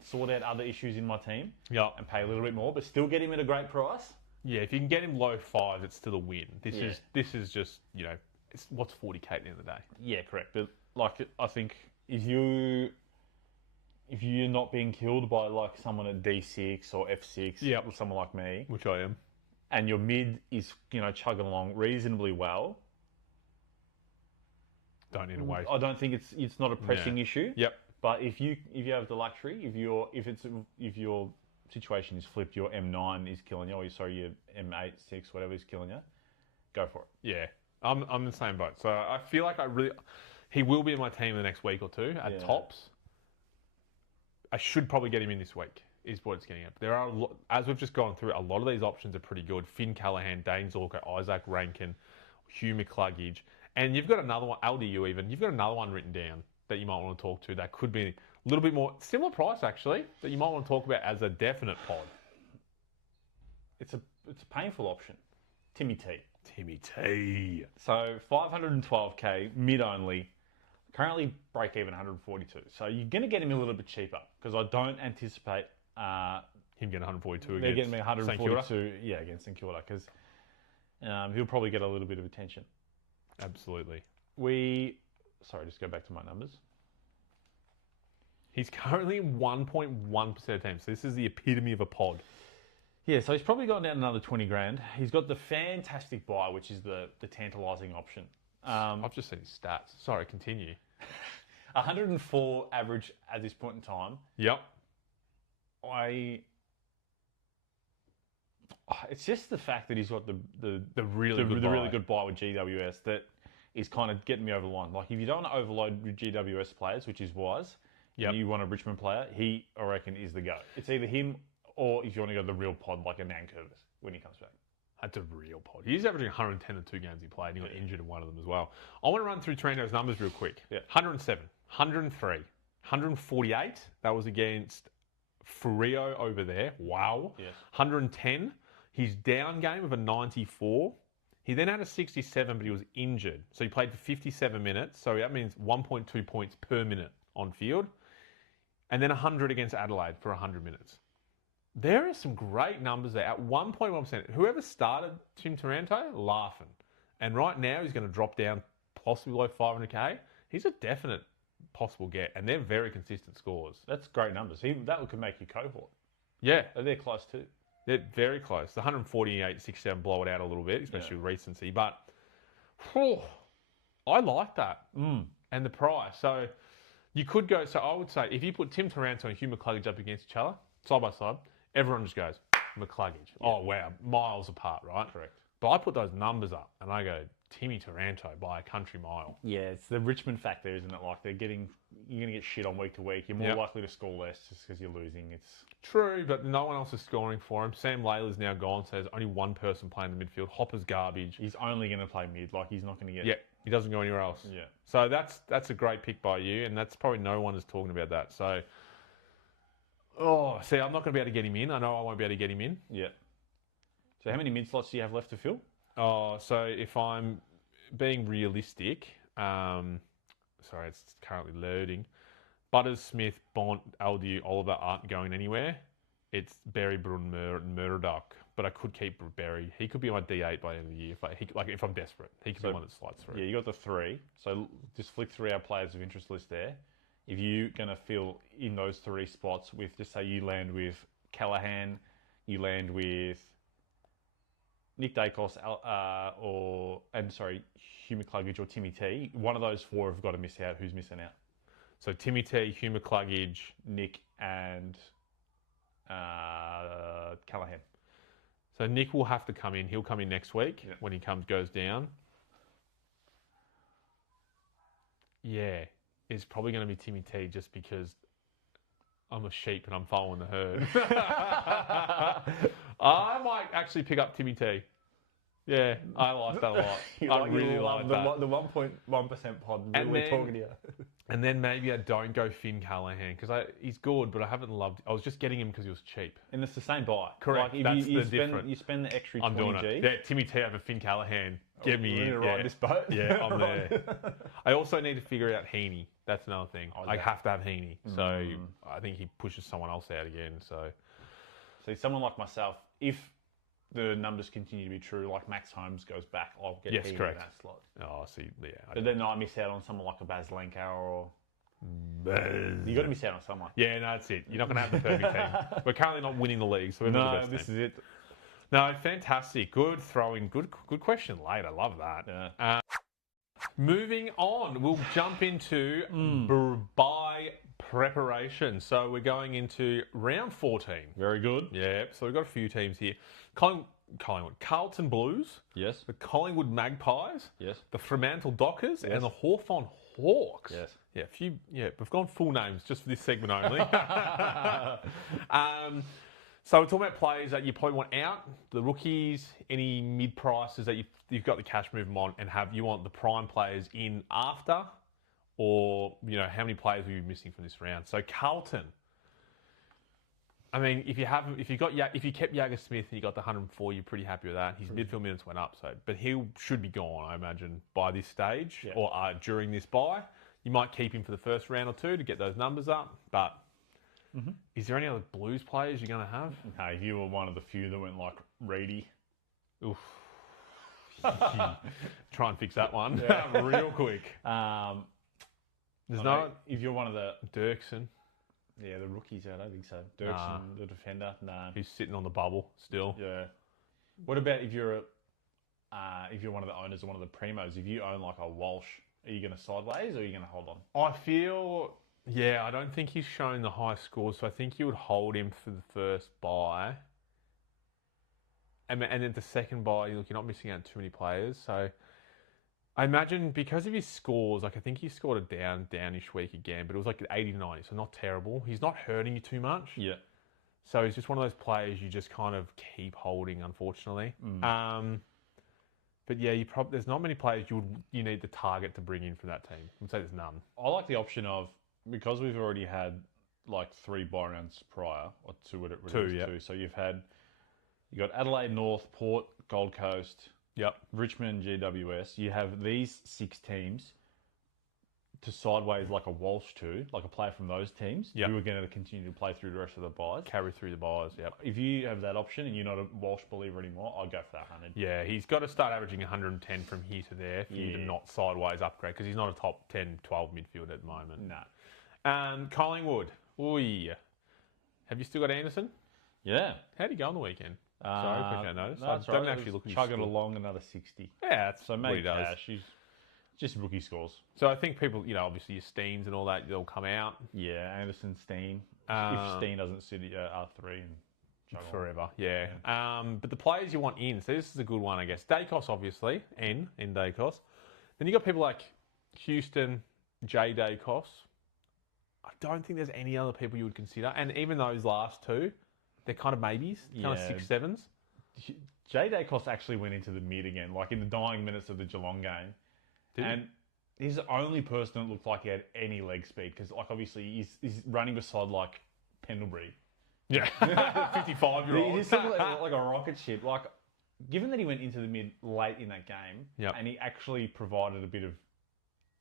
sort out other issues in my team. Yep. And pay a little bit more, but still get him at a great price. Yeah, if you can get him low 5s, it's still a win. This is just, it's what's 40k at the end of the day. Yeah, correct. But I think if you're not being killed by someone at D6 or F6 or someone like me, which I am, and your mid is chugging along reasonably well, don't need to wait. I don't think it's not a pressing issue. Yep. But if you have the luxury, if your situation is flipped, your M9 is killing you, or your M8, 6, whatever is killing you, go for it. Yeah, I'm the same boat. So I feel like he will be in my team in the next week or two at tops. I should probably get him in this week, is what it's getting at. There are, as we've just gone through, a lot of these options are pretty good. Finn Callaghan, Dane Zorko, Isaac Rankin, Hugh McCluggage. And you've got another one, LDU even, you've got another one written down that you might want to talk to that could be a little bit more, similar price actually, that you might want to talk about as a definite pod. It's a painful option. Timmy T. Timmy T. So 512k, mid only. Currently break even 142. So you're going to get him a little bit cheaper because I don't anticipate him getting 142 against they're getting me 142. St Kilda? Yeah, against St Kilda because he'll probably get a little bit of attention. Absolutely. Just go back to my numbers. He's currently 1.1% of teams. So this is the epitome of a pod. Yeah, so he's probably gone down another 20 grand. He's got the fantastic buy, which is the tantalising option. I've just seen his stats. Sorry, continue. 104 average at this point in time. Yep. It's just the fact that he's got the really good buy with GWS that is kind of getting me over the line. Like if you don't want to overload with GWS players, which is wise, and you want a Richmond player, he I reckon is the go. It's either him or if you want to go the real pod like a Nankervis when he comes back. That's a real pod. He's averaging 110 in 2 games he played. And he got injured in one of them as well. I want to run through Taranto's numbers real quick. Yeah. 107, 103, 148. That was against Frio over there. Wow. Yes. 110. His down game of a 94. He then had a 67, but he was injured. So he played for 57 minutes. So that means 1.2 points per minute on field. And then 100 against Adelaide for 100 minutes. There are some great numbers there. At 1.1%, whoever started Tim Taranto, laughing. And right now, he's going to drop down possibly below 500k. He's a definite possible get. And they're very consistent scores. That's great numbers. That could make your cohort. Yeah. They're close too. They're very close. The 148, 67 blow it out a little bit, especially with recency. But I like that. And the price. So you could go, so I would say, if you put Tim Taranto and Hugh McCluggage up against each other, side by side, everyone just goes, McCluggage. Yeah. Oh, wow. Miles apart, right? Correct. But I put those numbers up and I go, Timmy Taranto by a country mile. Yeah, it's the Richmond factor, isn't it? Like you're going to get shit on week to week. You're more likely to score less just because you're losing. It's true, but no one else is scoring for him. Sam Layla's now gone, so there's only one person playing the midfield. Hopper's garbage. He's only going to play mid. Like he's not going to get... Yeah, he doesn't go anywhere else. Yeah. So that's a great pick by you, and that's probably no one is talking about that. So, see, I'm not going to be able to get him in. I know I won't be able to get him in. Yeah. So how many mid slots do you have left to fill? So if I'm being realistic, sorry, it's currently loading. Butters, Smith, Bont, LDU, Oliver aren't going anywhere. It's Berry, Brun, Murdoch. But I could keep Berry. He could be my D8 by the end of the year. If I'm desperate, he could be one that slides through. Yeah, you got the 3. So just flick through our players of interest list there. If you're going to fill in those 3 spots with, just say you land with Callaghan, you land with Nick Dacos, Hugh McCluggage or Timmy T, one of those 4 have got to miss out. Who's missing out? So Timmy T, Hugh McCluggage, Nick, and Callaghan. So Nick will have to come in. He'll come in next week when he goes down. Yeah, it's probably going to be Timmy T just because I'm a sheep and I'm following the herd. I might actually pick up Timmy T. Yeah, I like that a lot. I really like that. The 1.1% pod. We're talking to you. And then maybe I don't go Finn Callaghan because he's good, but I haven't loved. I was just getting him because he was cheap. And it's the same buy. Correct. Like That's the difference. You spend the extra 20G. I'm doing it. Yeah, Timmy T over Finn Callaghan. Get me in. Ride this boat. Yeah, I'm there. I also need to figure out Heaney. That's another thing. I have to have Heaney. So I think he pushes someone else out again. So see, someone like myself, if the numbers continue to be true, like Max Holmes goes back, I'll get Heaney in that slot. Oh, see, yeah. But then I miss out on someone like a Baz Lenka or... You got to miss out on someone. Yeah, no, that's it. You're not going to have the perfect team. We're currently not winning the league, so we're not the best this team. is it. No, fantastic. Good throwing. Good question late. I love that. Yeah. Moving on, we'll jump into buy Preparation. So we're going into round 14. Very good. Yeah, so we've got a few teams here. Collingwood, Carlton Blues, Yes. the Collingwood Magpies, Yes. the Fremantle Dockers, Yes. and the Hawthorn Hawks. Yes. Yeah, we've gone full names just for this segment only. So we're talking about players that you probably want out, the rookies, any mid prices that you've got the cash movement on, and you want the prime players in after, or how many players will you be missing from this round? So Carlton. I mean, if you kept Jagger Smith and you got the 104, you're pretty happy with that. His midfield minutes went up, but he should be gone, I imagine, by this stage or during this bye. You might keep him for the first round or two to get those numbers up, but is there any other Blues players you're going to have? Hey, you were one of the few that went like Reedy. Oof. Try and fix that one Yeah. real quick. There's if you're one of the Dirksen. Yeah, the rookies, I don't think so. Dirksen, the defender, no. He's sitting on the bubble still. Yeah. What about if you're one of the owners or one of the primos? If you own like a Walsh, are you going to sideways or are you going to hold on? I feel, I don't think he's shown the high scores, so I think you would hold him for the first buy. And then the second buy, you're not missing out on too many players. So I imagine because of his scores, I think he scored a downish week again, but it was like 80-90, so not terrible. He's not hurting you too much. Yeah. So he's just one of those players you just kind of keep holding, unfortunately. But yeah, there's not many players you need the target to bring in for that team. I'd say there's none. I like the option of, because we've already had like 3 buy rounds prior, or 2 at it. Two. So you got Adelaide North, Port, Gold Coast, Richmond, GWS. You have these 6 teams to sideways like a Walsh to, like a player from those teams. Yep. Who are going to continue to play through the rest of the buys. Carry through the buys, If you have that option and you're not a Walsh believer anymore, I'd go for that 100. Yeah, he's got to start averaging 110 from here to there for you to not sideways upgrade, because he's not a top 10, 12 midfield at the moment. No. Collingwood. Ooh. Have you still got Anderson? Yeah. How'd he go on the weekend? Sorry, quick notice. No, I that's don't right. actually look at his chugging score. along another 60. Yeah, that's So what maybe he does. cash. He's just rookie scores. So I think people, obviously your Steens and all that, they'll come out. Yeah, Anderson, Steen. If Steen doesn't suit R3 and chug on. Forever, yeah. But the players you want in, so this is a good one, I guess. Dacos, obviously, in Dacos. Then you got people like Houston, Jay Dacos. I don't think there's any other people you would consider. And even those last two, they're kind of maybes, kind of 6, 7s. Jay Dacos actually went into the mid again, like in the dying minutes of the Geelong game. And he's the only person that looked like he had any leg speed, because like obviously he's running beside like Pendlebury. Yeah, 55-year-old. He's something like a rocket ship. Like, given that he went into the mid late in that game, and he actually provided a bit of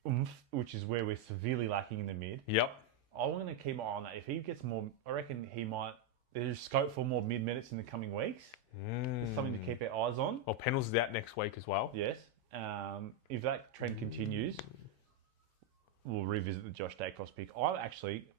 oomph, which is where we're severely lacking in the mid. Yep. I'm going to keep my eye on that. If he gets more, I reckon he might. There's scope for more mid minutes in the coming weeks. There's something to keep our eyes on. Well, Pendles is out next week as well. Yes. If that trend continues, we'll revisit the Josh Dacos pick.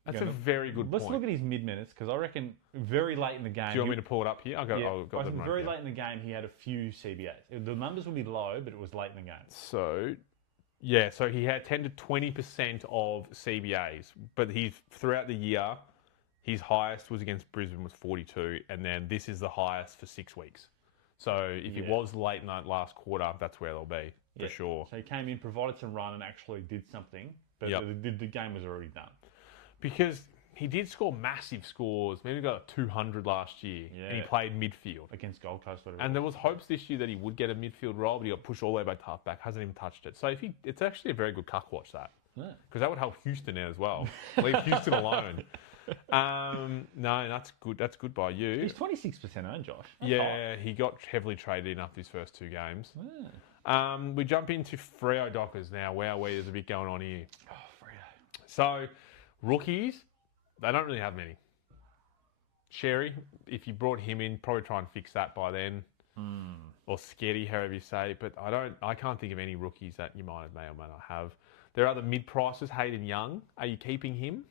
That's a very good point. Let's look at his mid minutes, because I reckon very late in the game. Do you want me to pull it up here? I'll go very late in the game, he had a few CBAs. The numbers will be low, but it was late in the game. So he had 10 to 20% of CBAs, but throughout the year, his highest was against Brisbane was 42, and then this is the highest for 6 weeks. So if he was late in that last quarter, that's where they'll be, for sure. So he came in, provided some run, and actually did something, but the game was already done. Because he did score massive scores. Maybe he got 200 last year, and he played midfield. Against Gold Coast. And there was hopes this year that he would get a midfield role, but he got pushed all the way back to halfback, hasn't even touched it. So it's actually a very good cuck watch, that. Because that would help Houston out as well. Leave Houston alone. No, that's good. That's good by you. He's 26% owned, Josh. That's high. He got heavily traded in after his first 2 games. We jump into Freo Dockers now. Wow, there's a bit going on here. Oh, Freo. So, rookies, they don't really have many. Sherry, if you brought him in, probably try and fix that by then. Or Sketty, however you say. But I can't think of any rookies that you may or may not have. There are other mid-prices. Hayden Young, are you keeping him?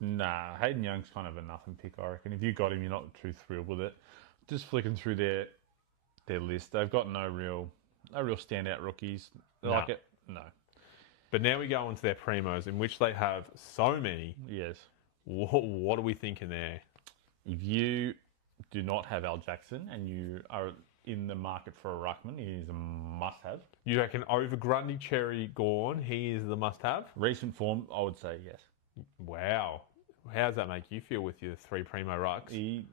Nah, Hayden Young's kind of a nothing pick, I reckon. If you got him, you're not too thrilled with it. Just flicking through their list, they've got no real standout rookies. They like it? No. But now we go on to their primos, in which they have so many. Yes. What are we thinking there? If you do not have Al Jackson and you are in the market for a ruckman, he is a must-have. You reckon over Grundy, Cherry, Gorn, he is the must-have? Recent form, I would say yes. Wow. How does that make you feel with your 3 primo rucks? He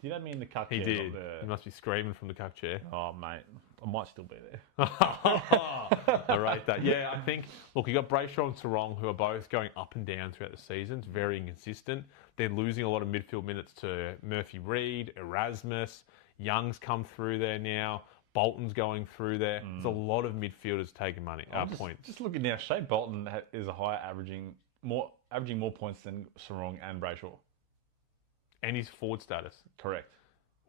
did have me in the cup He chair. did. not the- He must be screaming from the cup chair. Oh, mate. I might still be there. I rate that. Yeah, I think, look, you got Brayshaw and Sarong, who are both going up and down throughout the season. It's very inconsistent. They're losing a lot of midfield minutes to Murphy Reed, Erasmus. Young's come through there now. Bolton's going through there. There's a lot of midfielders taking money. Points. Just looking now, Shea Bolton is a higher averaging more points than Sarong and Brayshaw. And his forward status. Correct.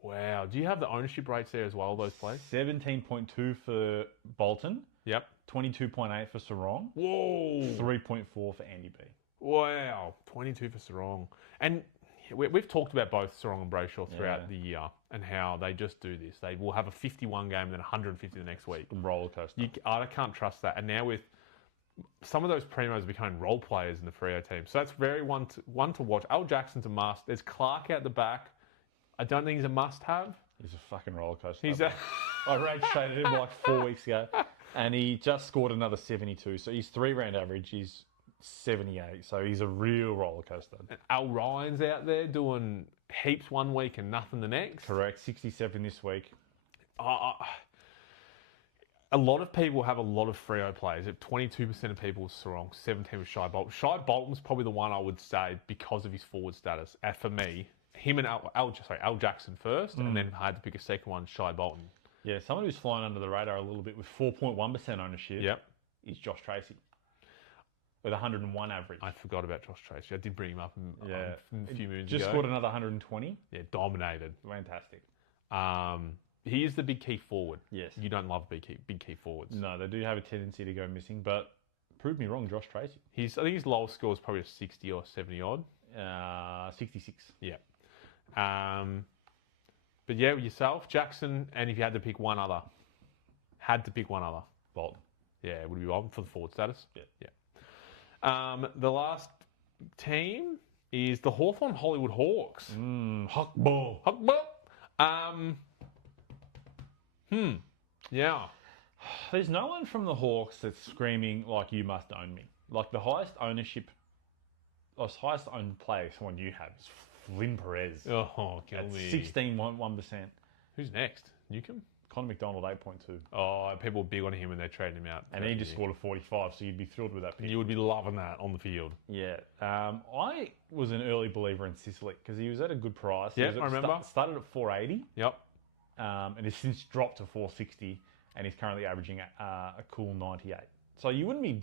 Wow. Do you have the ownership rates there as well, those players? 17.2 for Bolton. Yep. 22.8 for Sarong. Whoa. 3.4 for Andy B. Wow. 22 for Sarong. And we've talked about both Sarong and Brayshaw throughout the year and how they just do this. They will have a 51 game and then 150 the next week. Roller coaster. I can't trust that. And now with some of those primos becoming role players in the Freo team. So that's very one to watch. Al Jackson's a must. There's Clark out the back. I don't think he's a must-have. He's a fucking roller coaster. I rage traded him like 4 weeks ago, and he just scored another 72. So his 3-round average is 78. So he's a real roller coaster. Al Ryan's out there doing heaps one week and nothing the next. Correct. 67 this week. A lot of people have a lot of Freo players. 22% of people with Sarong, 17 with Shai Bolton. Shai Bolton's probably the one I would say because of his forward status. For me, him and Al Jackson first, and then I had to pick a second one, Shai Bolton. Yeah, someone who's flying under the radar a little bit with 4.1% ownership. Yep. Is Josh Tracy with 101 average. I forgot about Josh Tracy. I did bring him up a few moons Just ago. scored another 120. Yeah, dominated. Fantastic. He is the big key forward. Yes. You don't love big key forwards. No, they do have a tendency to go missing, but prove me wrong, Josh Tracy. I think his lowest score is probably a 60 or 70 odd. 66. Yeah. But yeah, yourself, Jackson, and if you had to pick one other. Bolton. Yeah, would it be Bolton for the forward status? Yeah. The last team is the Hawthorn Hollywood Hawks. Huckball. Yeah. There's no one from the Hawks that's screaming like you must own me. Like the highest owned player, someone you have is Flynn Perez. Oh, kill at me. 16.1%. Who's next? Newcomb? Connor McDonald 8.2. Oh, people are big on him when they're trading him out. And he just scored a 45, so you'd be thrilled with that pick. You would be loving that on the field. Yeah. I was an early believer in Sicily because he was at a good price. Yeah, I remember. Started at 480. Yep. And has since dropped to 460, and he's currently averaging a cool 98. So you wouldn't be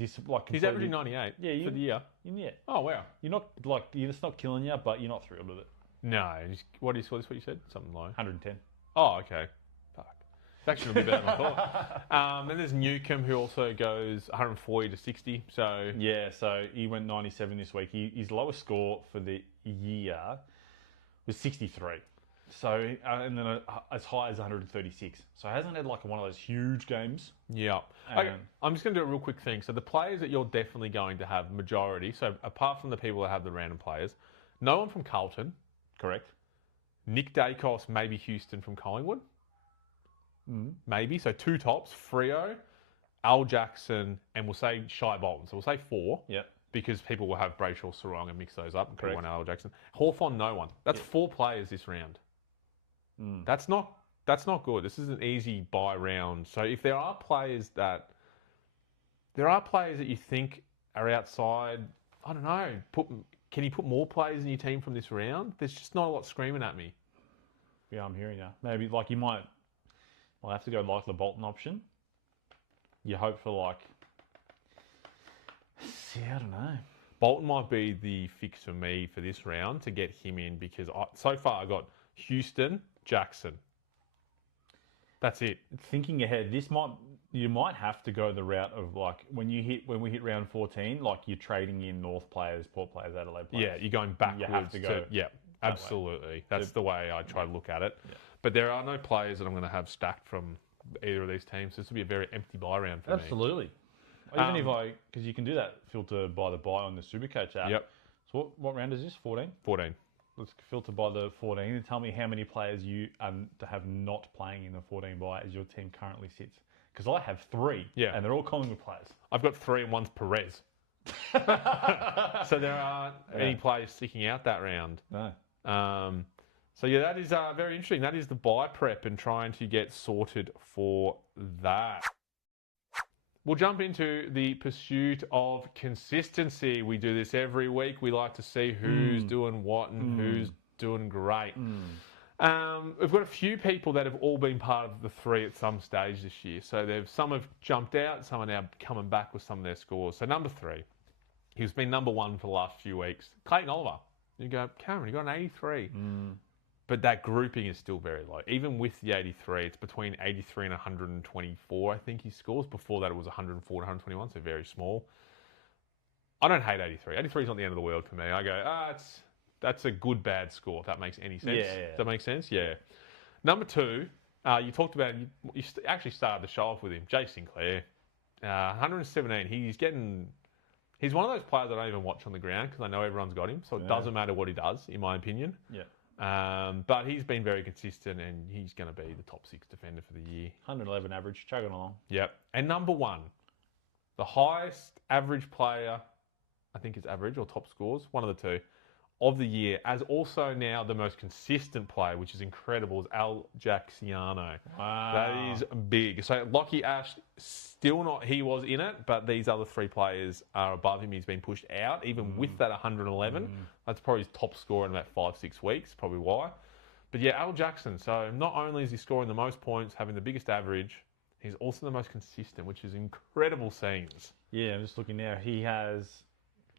He's averaging 98 for the year. Yeah. Oh, wow. You're just not killing you, but you're not thrilled with it. No. What is what you said? Something low. 110. Oh, okay. Fuck. It's actually a bit better than I thought. Then there's Newcomb, who also goes 140 to 60. So Yeah, so he went 97 this week. His lowest score for the year was 63. So, and then as high as 136. So, he hasn't had like one of those huge games. yeah. Okay, I'm just going to do a real quick thing. So the players that you're definitely going to have majority, so apart from the people that have the random players, no one from Carlton. Correct. Nick Dacos, maybe Houston from Collingwood. Maybe. So 2 tops, Freo, Al Jackson, and we'll say Shai Bolton. So we'll say 4. Yeah. Because people will have Brayshaw, Sarong and mix those up and put one Al Jackson. Hawthorn, no one. That's 4 players this round. That's not good. This is an easy buy round. So if there are players that you think are outside, I don't know. Can you put more players in your team from this round? There's just not a lot screaming at me. Yeah, I'm hearing you. Maybe like you might have to go like the Bolton option. You hope for I don't know. Bolton might be the fix for me for this round to get him in because so far I got Houston, Jackson. That's it. Thinking ahead, you might have to go the route of when we hit round 14, you're trading in North players, Port players, Adelaide players. Yeah, you're going backwards. You have to go. Absolutely. That's the way I try to look at it. Yeah. But there are no players that I'm going to have stacked from either of these teams. This will be a very empty buy round for me. Absolutely. Even if because you can do that filter by the buy on the Supercoach app. Yep. So what round is this? 14? 14. Let's filter by the 14 and tell me how many players you to have not playing in the 14 buy as your team currently sits. Because I have 3. Yeah. And they're all Collingwood players. I've got 3 and one's Perez. So there aren't any players sticking out that round. No. So yeah, that is very interesting. That is the buy prep and trying to get sorted for that. We'll jump into the pursuit of consistency. We do this every week. We like to see who's doing what and who's doing great. We've got a few people that have all been part of the 3 at some stage this year. So some have jumped out, some are now coming back with some of their scores. So number 3, he's been number 1 for the last few weeks. Clayton Oliver. You go, Cameron, you got an 83. But that grouping is still very low. Even with the 83, it's between 83 and 124, I think he scores. Before that, it was 104 to 121, so very small. I don't hate 83. 83 is not the end of the world for me. I go, that's a good, bad score, if that makes any sense. Yeah. Does that make sense? Yeah. Number 2, you talked about, you actually started the show off with him, Jay Sinclair. 117, he's one of those players I don't even watch on the ground because I know everyone's got him, so it doesn't matter what he does, in my opinion. Yeah. But he's been very consistent and he's going to be the top 6 defender for the year. 111 average, chugging along. Yep. And number 1, the highest average player, I think it's average or top scores, one of the 2, of the year, as also now the most consistent player, which is incredible, is Al Jaxiano. Wow. That is big. So Lockie Ash, still not, he was in it, but these other 3 players are above him. He's been pushed out, even with that 111. That's probably his top score in about 5-6 weeks, probably why. But yeah, Al Jackson. So not only is he scoring the most points, having the biggest average, he's also the most consistent, which is incredible scenes. Yeah, I'm just looking now. He has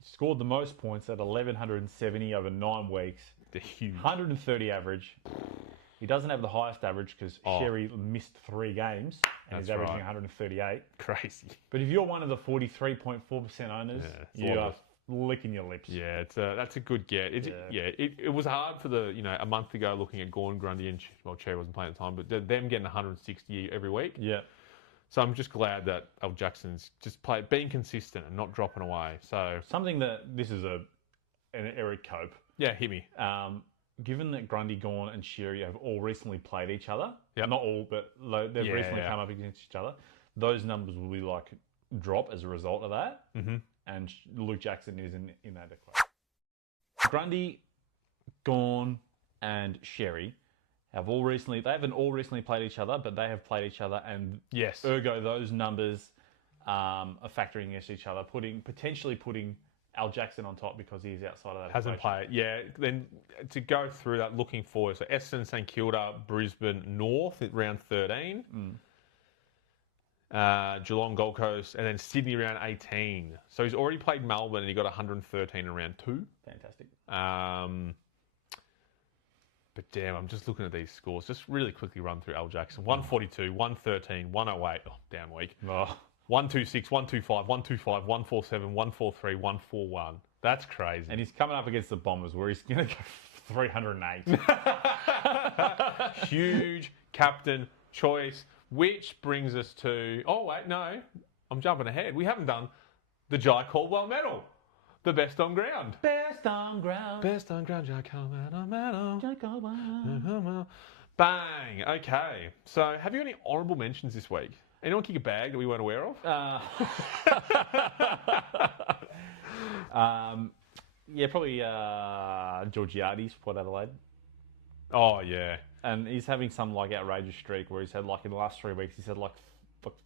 scored the most points at 1,170 over 9 weeks. They're huge. 130 average. He doesn't have the highest average because Sherry missed 3 games and he's averaging 138. Crazy. But if you're one of the 43.4% owners, you are licking your lips. Yeah, that's a good get. It was hard for a month ago looking at Gorn, Grundy, and Cherry wasn't playing at the time, but them getting 160 every week. Yeah. So I'm just glad that Al Jackson's just being consistent and not dropping away. So something this is an Eric Cope. Yeah, hit me. Given that Grundy, Gorn, and Sherry have all recently played each other, not all, but they've recently come up against each other, those numbers will be drop as a result of that. And Luke Jackson is inadequate. Grundy, Gorn, and Sherry they haven't all recently played each other, but they have played each other, and ergo those numbers are factoring against each other, potentially putting Al Jackson on top because he's outside of that. Hasn't played. Yeah, then to go through that, looking forward. So Essendon, St Kilda, Brisbane, North at round 13. Geelong, Gold Coast, and then Sydney round 18. So he's already played Melbourne and he got 113 in round 2. Fantastic. But damn, I'm just looking at these scores. Just really quickly run through Al Jackson. 142, 113, 108. Oh, down week. 126, 125, 125, 147, 143, 141. That's crazy. And he's coming up against the Bombers where he's going to go 308. Huge captain choice, which brings us to... Oh, wait, no. I'm jumping ahead. We haven't done the Jai Caldwell medal. The best on ground. Best on ground. Best on ground, Jai Caldwell medal. Jai Caldwell. Bang. Okay. So, have you any honourable mentions this week? Anyone kick a bag that we weren't aware of? Probably Georgiades, Port Adelaide. Oh, yeah. And he's having some outrageous streak where he's had in the last 3 weeks, he's had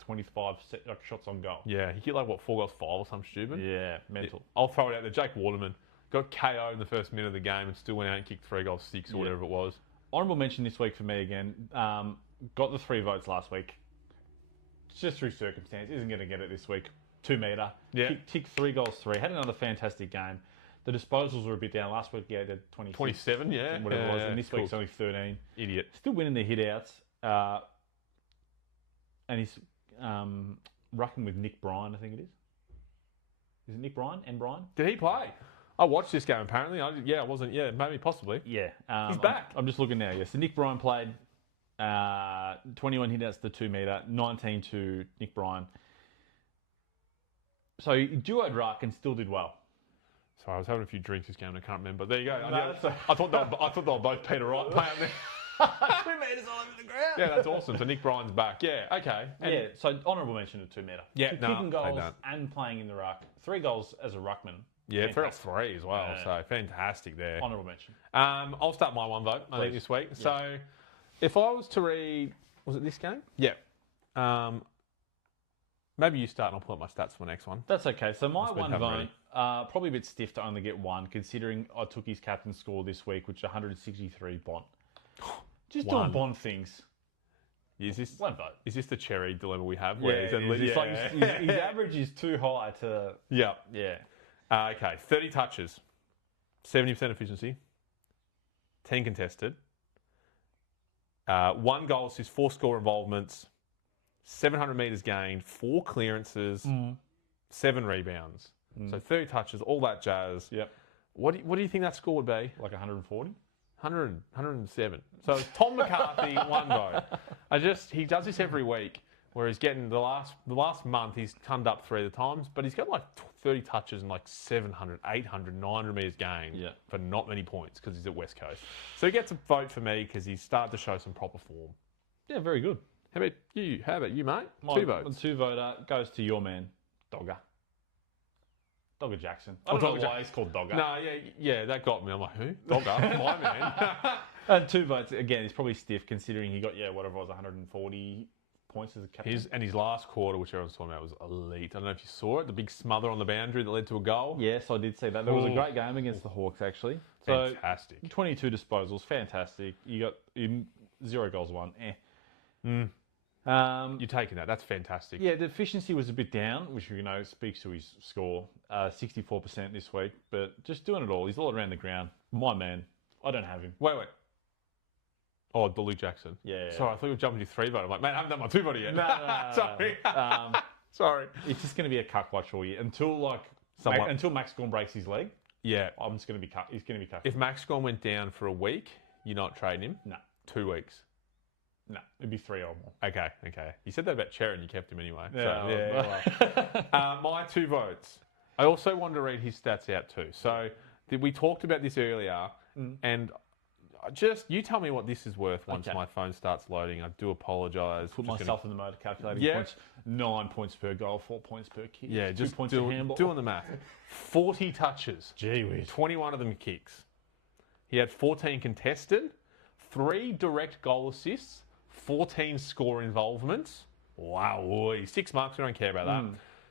25 shots on goal. Yeah, he hit 4 goals 5 or something stupid. Yeah, mental. I'll throw it out there. Jake Waterman got KO in the first minute of the game and still went out and kicked 3 goals 6 or whatever it was. Honourable mention this week for me again. Got the 3 votes last week. Just through circumstance, isn't going to get it this week. 2 metre. Yeah. Kicked 3 goals 3. Had another fantastic game. The disposals were a bit down. Last week he had 26. 27, yeah. Whatever it was. And this week's only 13. Idiot. Still winning the hit-outs. And he's rucking with Nick Bryan, I think it is. Is it Nick Bryan? And Bryan? Did he play? I watched this game apparently. I wasn't. Yeah, maybe possibly. Yeah. He's back. I'm just looking now. Yeah. So Nick Bryan played 21 hit-outs to 2 metre, 19 to Nick Bryan. So he duoed ruck and still did well. Sorry, I was having a few drinks this game and I can't remember. There you go. No, I thought they were both Peter Wright playing there. 2 metres all over the ground. Yeah, that's awesome. So Nick Bryan's back. Yeah, okay. And Yeah, so honourable mention to 2 metre. Yeah, Kicking take goals that. and playing in the ruck. 3 goals as a ruckman. yeah, Fantastic. 3 as well. Yeah. So fantastic there. Honourable mention. I'll start my one vote, I think, Please. this week. So if I was to read, was it this game? Yeah. Maybe you start and I'll pull up my stats for the next one. That's okay. So my That's been one done vote, already. probably a bit stiff to only get one, considering I took his captain score this week, which is 163 Bond. Just One. doing Bond things. Is this One vote. the cherry dilemma we have? Where he's it is, it's like, his average is too high to... yeah. Yeah. Okay, 30 touches, 70% efficiency, 10 contested, 1 goal assist, 4 score involvements, 700 metres gained, 4 clearances, 7 rebounds. So 30 touches, all that jazz. Yep. What do you think that score would be? Like 140? 107. So it's Tom McCarthy, 1 vote. He does this every week, where he's getting the last month he's turned up 3 of the times, but he's got like 30 touches and like 700, 800, 900 metres gained for not many points because he's at West Coast. So he gets a vote for me because he's started to show some proper form. Yeah, very good. How about you, mate? My 2 votes. 2 voter goes to your man, Dogger. Dogger Jackson. I don't know why he's called Dogger. No, yeah, that got me. I'm like, who? Dogger, my man. And 2 votes, again, he's probably stiff considering he got, whatever it was, 140 points as a captain. His last quarter, which everyone's talking about, was elite. I don't know if you saw it, the big smother on the boundary that led to a goal. Yes, I did see that. There was a great game against the Hawks, actually. So, Fantastic. 22 disposals, fantastic. You got 0 goals, 1. You're taking that. That's fantastic. Yeah, the efficiency was a bit down, which speaks to his score, 64% this week. But just doing it all, he's all around the ground. My man, I don't have him. Wait. Oh, the Luke Jackson. Yeah. Sorry, I thought you were jumping to 3 vote. I'm like, man, I haven't done my 2 vote yet. No. Sorry. Sorry. It's just going to be a cuck watch all year until Max Gorn breaks his leg. Yeah. I'm just going to be cuck. He's going to be cuck. If Max Gorn went down for a week, you're not trading him? No. 2 weeks? No. It'd be 3 or more. Okay. You said that about Cher and you kept him anyway. Yeah. So, my 2 votes. I also wanted to read his stats out too. So we talked about this earlier, and you tell me what this is worth once my phone starts loading. I do apologise. Put myself in the motor calculating points. 9 points per goal, 4 points per kick. Yeah, 2 just points per handball. doing the math. 40 touches. Gee whiz. 21 of them kicks. He had 14 contested, 3 direct goal assists, 14 score involvements. Wow, 6 marks, we don't care about that.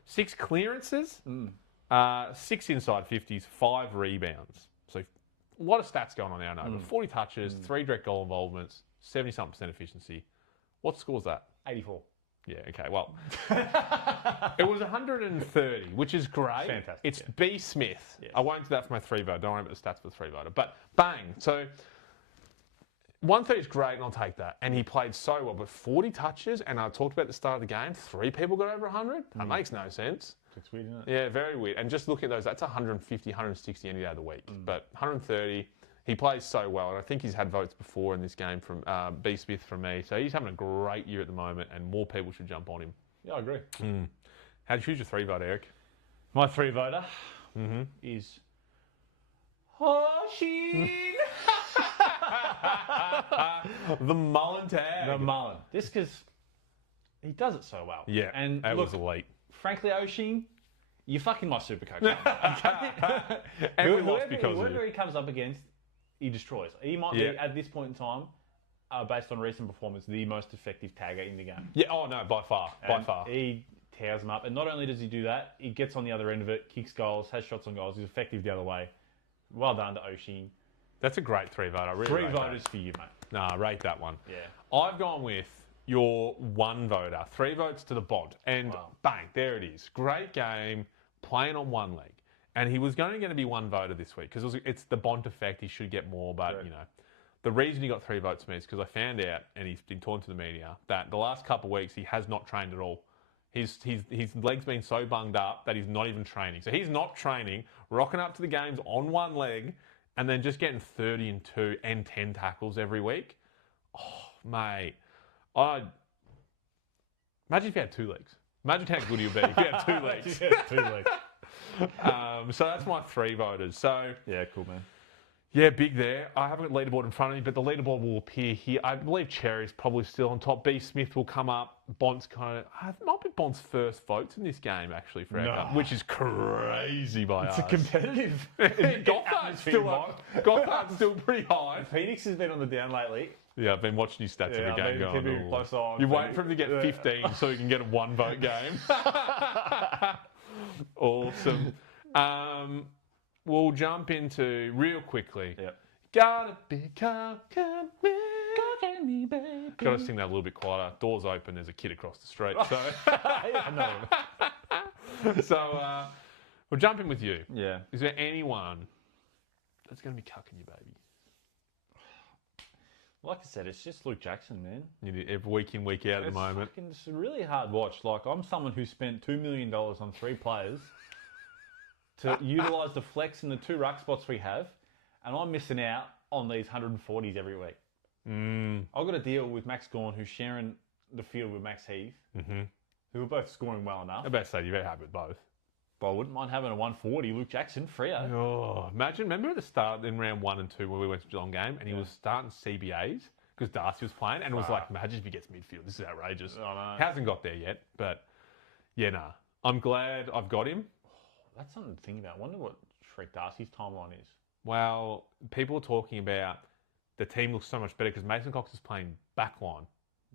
6 clearances, 6 inside 50s, 5 rebounds. So a lot of stats going on there, I know. But 40 touches, 3 direct goal involvements, 70-something% efficiency. What score's that? 84. Yeah, okay, well. It was 130, which is great. Fantastic. It's B. Smith. Yes. I won't do that for my 3 vote. Don't worry about the stats for the 3 voter. But bang. So 130 is great, and I'll take that. And he played so well. But 40 touches, and I talked about at the start of the game, 3 people got over 100? That makes no sense. It's weird, isn't it? Yeah, very weird. And just look at those. That's 150, 160 any day of the week. But 130, he plays so well. And I think he's had votes before in this game from B. Smith from me. So he's having a great year at the moment, and more people should jump on him. Yeah, I agree. How'd you choose your 3 vote, Eric? My 3 voter is Hoshin. The Mullen tag. The Mullen. Just because he does it so well. Yeah, and that look, was elite. Frankly, Oshin, you're fucking my Supercoach. And we lost because of whoever you. he comes up against, he destroys. He might be, at this point in time, based on recent performance, the most effective tagger in the game. Yeah, oh no, by far. He tears them up. And not only does he do that, he gets on the other end of it, kicks goals, has shots on goals. He's effective the other way. Well done to Oshin. That's a great 3 vote. I really 3 rate voters that. for you, mate. Nah, rate that one. Yeah. I've gone with your 1 voter. 3 votes to the Bod. And bang, there it is. Great game, playing on one leg. And he was going to be 1 voter this week because it's the Bont effect. He should get more, but you know. The reason he got 3 votes for me is because I found out, and he's been talking to the media, that the last couple of weeks he has not trained at all. His leg's been so bunged up that he's not even training. So he's not training, rocking up to the games on one leg, and then just getting 30 and 2 and 10 tackles every week. Oh, mate. Imagine if he had 2 legs. Imagine how good you'll be if you had 2 legs. Yeah, 2 legs. So that's my 3 voters. So Yeah, cool, man. yeah, big there. I haven't got the leaderboard in front of me, but the leaderboard will appear here. I believe Cherry's probably still on top. B. Smith will come up. Bont's might be Bont's first votes in this game, actually, for our No. cup, which is crazy by us. It's a competitive. Gothard's still pretty high. Phoenix has been on the down lately. Yeah, I've been watching his stats every I've game been keeping a going. close eye on You wait Phoenix. for him to get 15 so you can get a 1-vote game. Awesome. We'll jump into real quickly. Yep. Gotta be me, baby. Gotta sing that a little bit quieter. Doors open, there's a kid across the street. So, I know. so we'll jump in with you. Yeah. Is there anyone that's going to be cucking you, baby? Like I said, it's just Luke Jackson, man. You do every week in, week out at the moment. It's a really hard watch. Like, I'm someone who spent $2 million on 3 players to utilise the flex and the 2 ruck spots we have, and I'm missing out on these 140s every week. I've got to deal with Max Gawn, who's sharing the field with Max Heath, who are both scoring well enough. I'm about to say, you're very happy with both. But I wouldn't mind having a 140 Luke Jackson, Freo. Oh, remember at the start in round 1 and 2 when we went to Geelong game and he was starting CBAs because Darcy was playing and it was like, imagine if he gets midfield. This is outrageous. I know. He hasn't got there yet, but yeah, nah. I'm glad I've got him. That's something to think about. I wonder what Shrek Darcy's timeline is. Well, people are talking about the team looks so much better because Mason Cox is playing backline.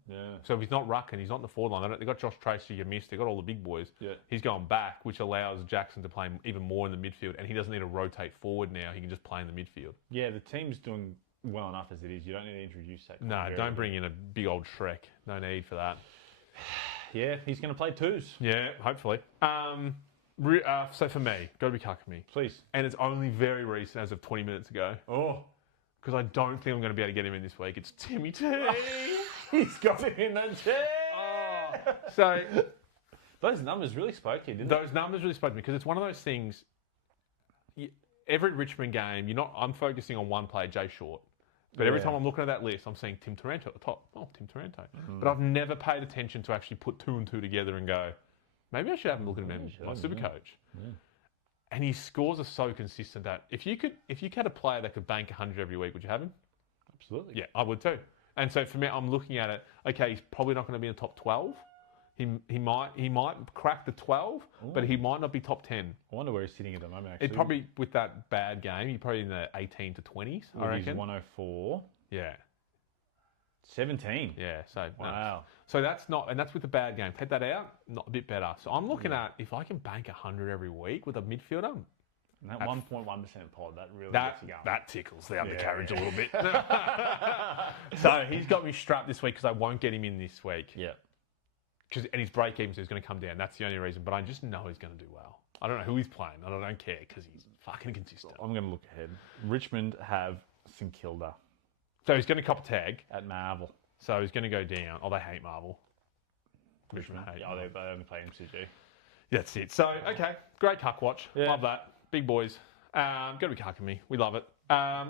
Yeah. So if he's not rucking, he's not in the forward line. They've got Josh Tracy, you missed. They've got all the big boys. Yeah. He's going back, which allows Jackson to play even more in the midfield. And he doesn't need to rotate forward now. He can just play in the midfield. Yeah, the team's doing well enough as it is. You don't need to introduce that. No, don't bring in a big old Shrek. No need for that. Yeah, he's going to play 2s. Yeah, hopefully. So for me, got to be cucking me. Please. And it's only very recent, as of 20 minutes ago. Oh. Because I don't think I'm going to be able to get him in this week. It's Timmy T. He's got it in the chair. Oh. So those numbers really spoke here, didn't those numbers really spoke to me because it's one of those things. Every Richmond game, I'm focusing on one player, Jay Short. But every time I'm looking at that list, I'm seeing Tim Taranto at the top. Oh, Tim Taranto. But I've never paid attention to actually put 2 and 2 together and go, maybe I should have a look at him in my Supercoach. Yeah. And his scores are so consistent that if you had a player that could bank 100 every week, would you have him? Absolutely. Yeah, I would too. And so for me, I'm looking at it. Okay, he's probably not going to be in the top 12. He might crack the 12, but he might not be top 10. I wonder where he's sitting at the moment. Actually, It probably with that bad game, he's probably in the 18 to 20s. I reckon. He's 104. Yeah. 17. Yeah. So wow. So that's with the bad game. Take that out, not a bit better. So I'm looking at if I can bank 100 every week with a midfielder. And that 1.1% pod, that really gets you going. That tickles the undercarriage a little bit. So he's got me strapped this week because I won't get him in this week. Yeah. And his break even is going to come down. That's the only reason. But I just know he's going to do well. I don't know who he's playing, and I don't care because he's fucking consistent. I'm going to look ahead. Richmond have St Kilda. So he's going to cop a tag at Marvel. So he's going to go down. Oh, they hate Marvel. Richmond hate Marvel. They only play MCG. That's it. So, okay. Great cuck watch. Yeah. Love that. Big boys. Got to be cucking me. We love it.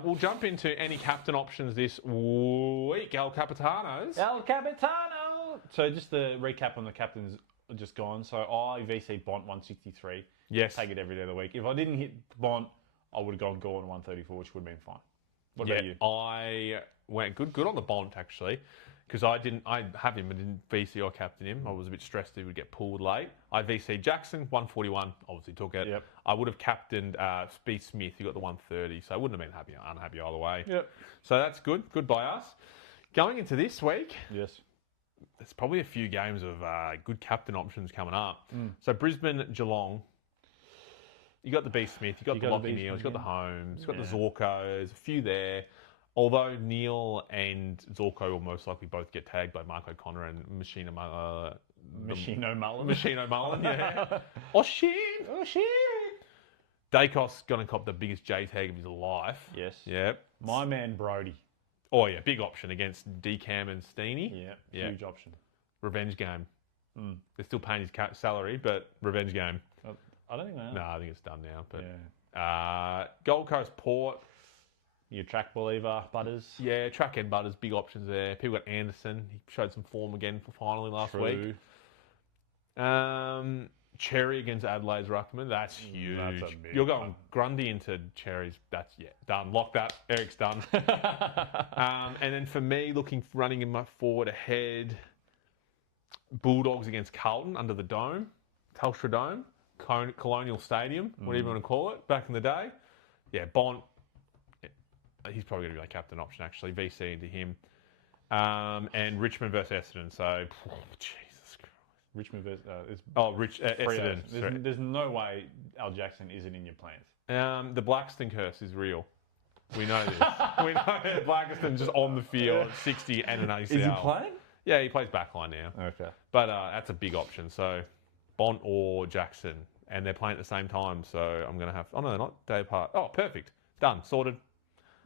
We'll jump into any captain options this week. El Capitanos. El Capitano! So just the recap on the captains just gone. So I VC Bont 163. Yes. Take it every day of the week. If I didn't hit Bont, I would have gone Gorn 134, which would have been fine. What about you? I went good on the Bont actually, because I have him, I didn't VC or captain him. I was a bit stressed he would get pulled late. I VC Jackson 141, obviously took it. Yep. I I would have captained B Smith. He got the 130, so I wouldn't have been unhappy either way. Yep. So that's good by us. Going into this week, Yes. there's probably a few games of good captain options coming up. So Brisbane, Geelong. You got the B Smith, you got the Lockie Neal, you got the Holmes, you got the Zorkos, a few there. Although Neal and Zorko will most likely both get tagged by Mark O'Connor and Machino Mullen. Machino Mullen, yeah. Oh shit! Dacos going to cop the biggest J tag of his life. Yes. Yep. My man Brody. Oh yeah, big option against Decam and Steenie. Yeah. Huge option. Revenge game. They're still paying his salary, but revenge game. I don't think they are. No, I think it's done now. But Yeah. Gold Coast Port. Your track believer, Butters. Yeah, track and Butters, big options there. People got Anderson. He showed some form again for finally last week. Cherry against Adelaide's Ruckman. That's huge. That's a big You're going one. Grundy into Cherries. That's done. Lock that. Eric's done. And then for me, running in my forward ahead, Bulldogs against Carlton under the dome, Telstra Dome, Colonial Stadium, whatever you want to call it, back in the day. Yeah, Bont. He's probably going to be my captain option actually. VC into him. And Richmond versus Essendon. So, Jesus Christ. Richmond versus Essendon. There's no way Al Jackson isn't in your plans. The Blackstone curse is real. We know this. We know that Blackstone's just on the field, 60 and an ACL. Is he playing? Yeah, he plays backline now. Okay. But that's a big option. So, Bont or Jackson. And they're playing at the same time. So, I'm going to have... Oh, no, not day apart. Oh, perfect. Done. Sorted.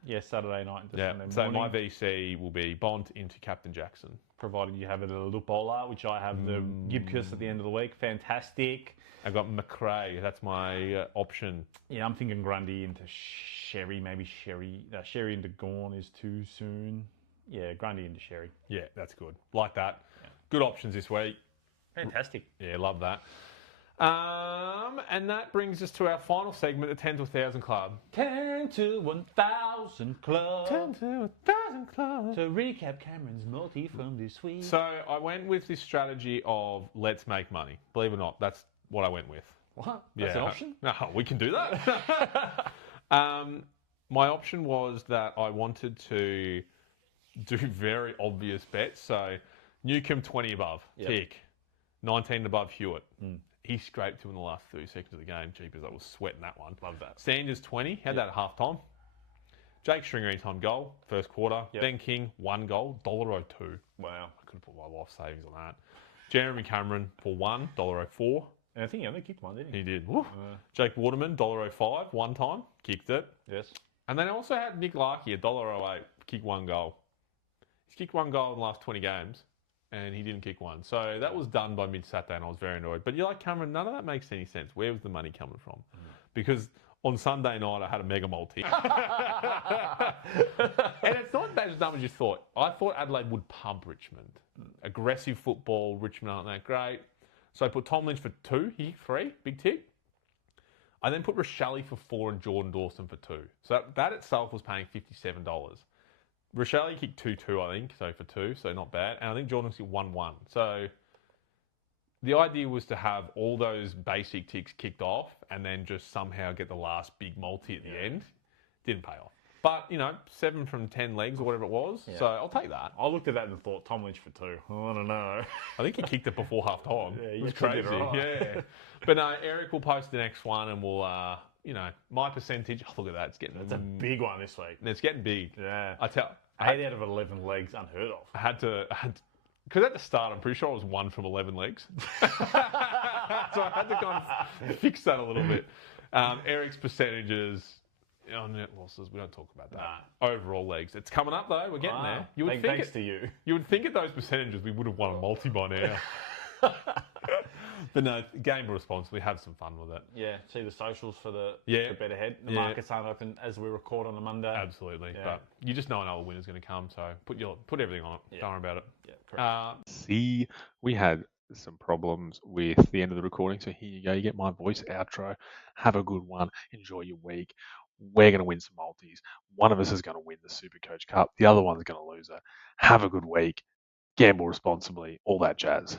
Yeah, Saturday night into Yeah. Sunday So, morning. my VC will be Bont into Captain Jackson. Provided you have a Lupola, which I have the Gibcus at the end of the week. Fantastic. I've got McRae. That's my option. Yeah, I'm thinking Grundy into Sherry. Maybe Sherry. Sherry into Gorn is too soon. Yeah, Grundy into Sherry. Yeah, that's good. Like that. Yeah. Good options this week. Fantastic. Yeah, love that. And that brings us to our final segment, the 10 to 1,000 Club. 10 to 1,000 Club. 10 to 1,000 Club. To recap Cameron's multi from this week. So I went with this strategy of let's make money. Believe it or not, that's what I went with. What? That's an option? No, we can do that. My option was that I wanted to do very obvious bets. So Newcombe 20 above, tick. 19 above Hewitt. He scraped 2 in the last 30 seconds of the game. Jeepers, I was sweating that one. Love that. Sanders 20, had that at half time. Jake Stringer anytime goal, first quarter. Ben King, 1 goal, $1.02. Wow. I could have put my life savings on that. Jeremy Cameron for $1, $1.04. And I think he only kicked one, didn't he? He did. Jake Waterman, $1.05, 1 time, kicked it. Yes. And then I also had Nick Larkey, $1.08, kick 1 goal. He's kicked 1 goal in the last 20 games. And he didn't kick one. So that was done by mid-Saturday and I was very annoyed. But you're like, Cameron, none of that makes any sense. Where was the money coming from? Because on Sunday night, I had a mega multi. And it's not as dumb as you thought. I thought Adelaide would pump Richmond. Aggressive football. Richmond aren't that great. So I put Tom Lynch for 2. He kicked 3. Big tick. I then put Rochelle for 4 and Jordan Dawson for 2. So that itself was paying $57. Rochelle kicked 2-2, I think, so for 2, so not bad. And I think Jordan kicked 1-1. So the idea was to have all those basic ticks kicked off and then just somehow get the last big multi at the end. Didn't pay off. But, 7 from 10 legs or whatever it was. Yeah. So I'll take that. I looked at that and thought, Tom Lynch for 2. Oh, I don't know. I think he kicked it before half time. Yeah, it was crazy. Yeah. But no, Eric will post the next one and we'll... my percentage, look at that, it's getting... That's a big one this week. It's getting big. Yeah. 8 out of 11 legs, unheard of. I had to because at the start, I'm pretty sure I was 1 from 11 legs. So I had to kind of fix that a little bit. Eric's percentages on net losses, we don't talk about that. Nah. Overall legs. It's coming up though, we're getting there. You would thanks to you. You would think at those percentages we would have won a multi by now. But no, game responsibly, have some fun with it. Yeah, see the socials for the bet ahead. The markets aren't open as we record on a Monday. Absolutely, but you just know another winner's going to come, so put everything on it. Yeah. Don't worry about it. Yeah, correct. See, we had some problems with the end of the recording, so here you go. You get my voice outro. Have a good one. Enjoy your week. We're going to win some multis. One of us is going to win the Supercoach Cup. The other one's going to lose it. Have a good week. Gamble responsibly. All that jazz.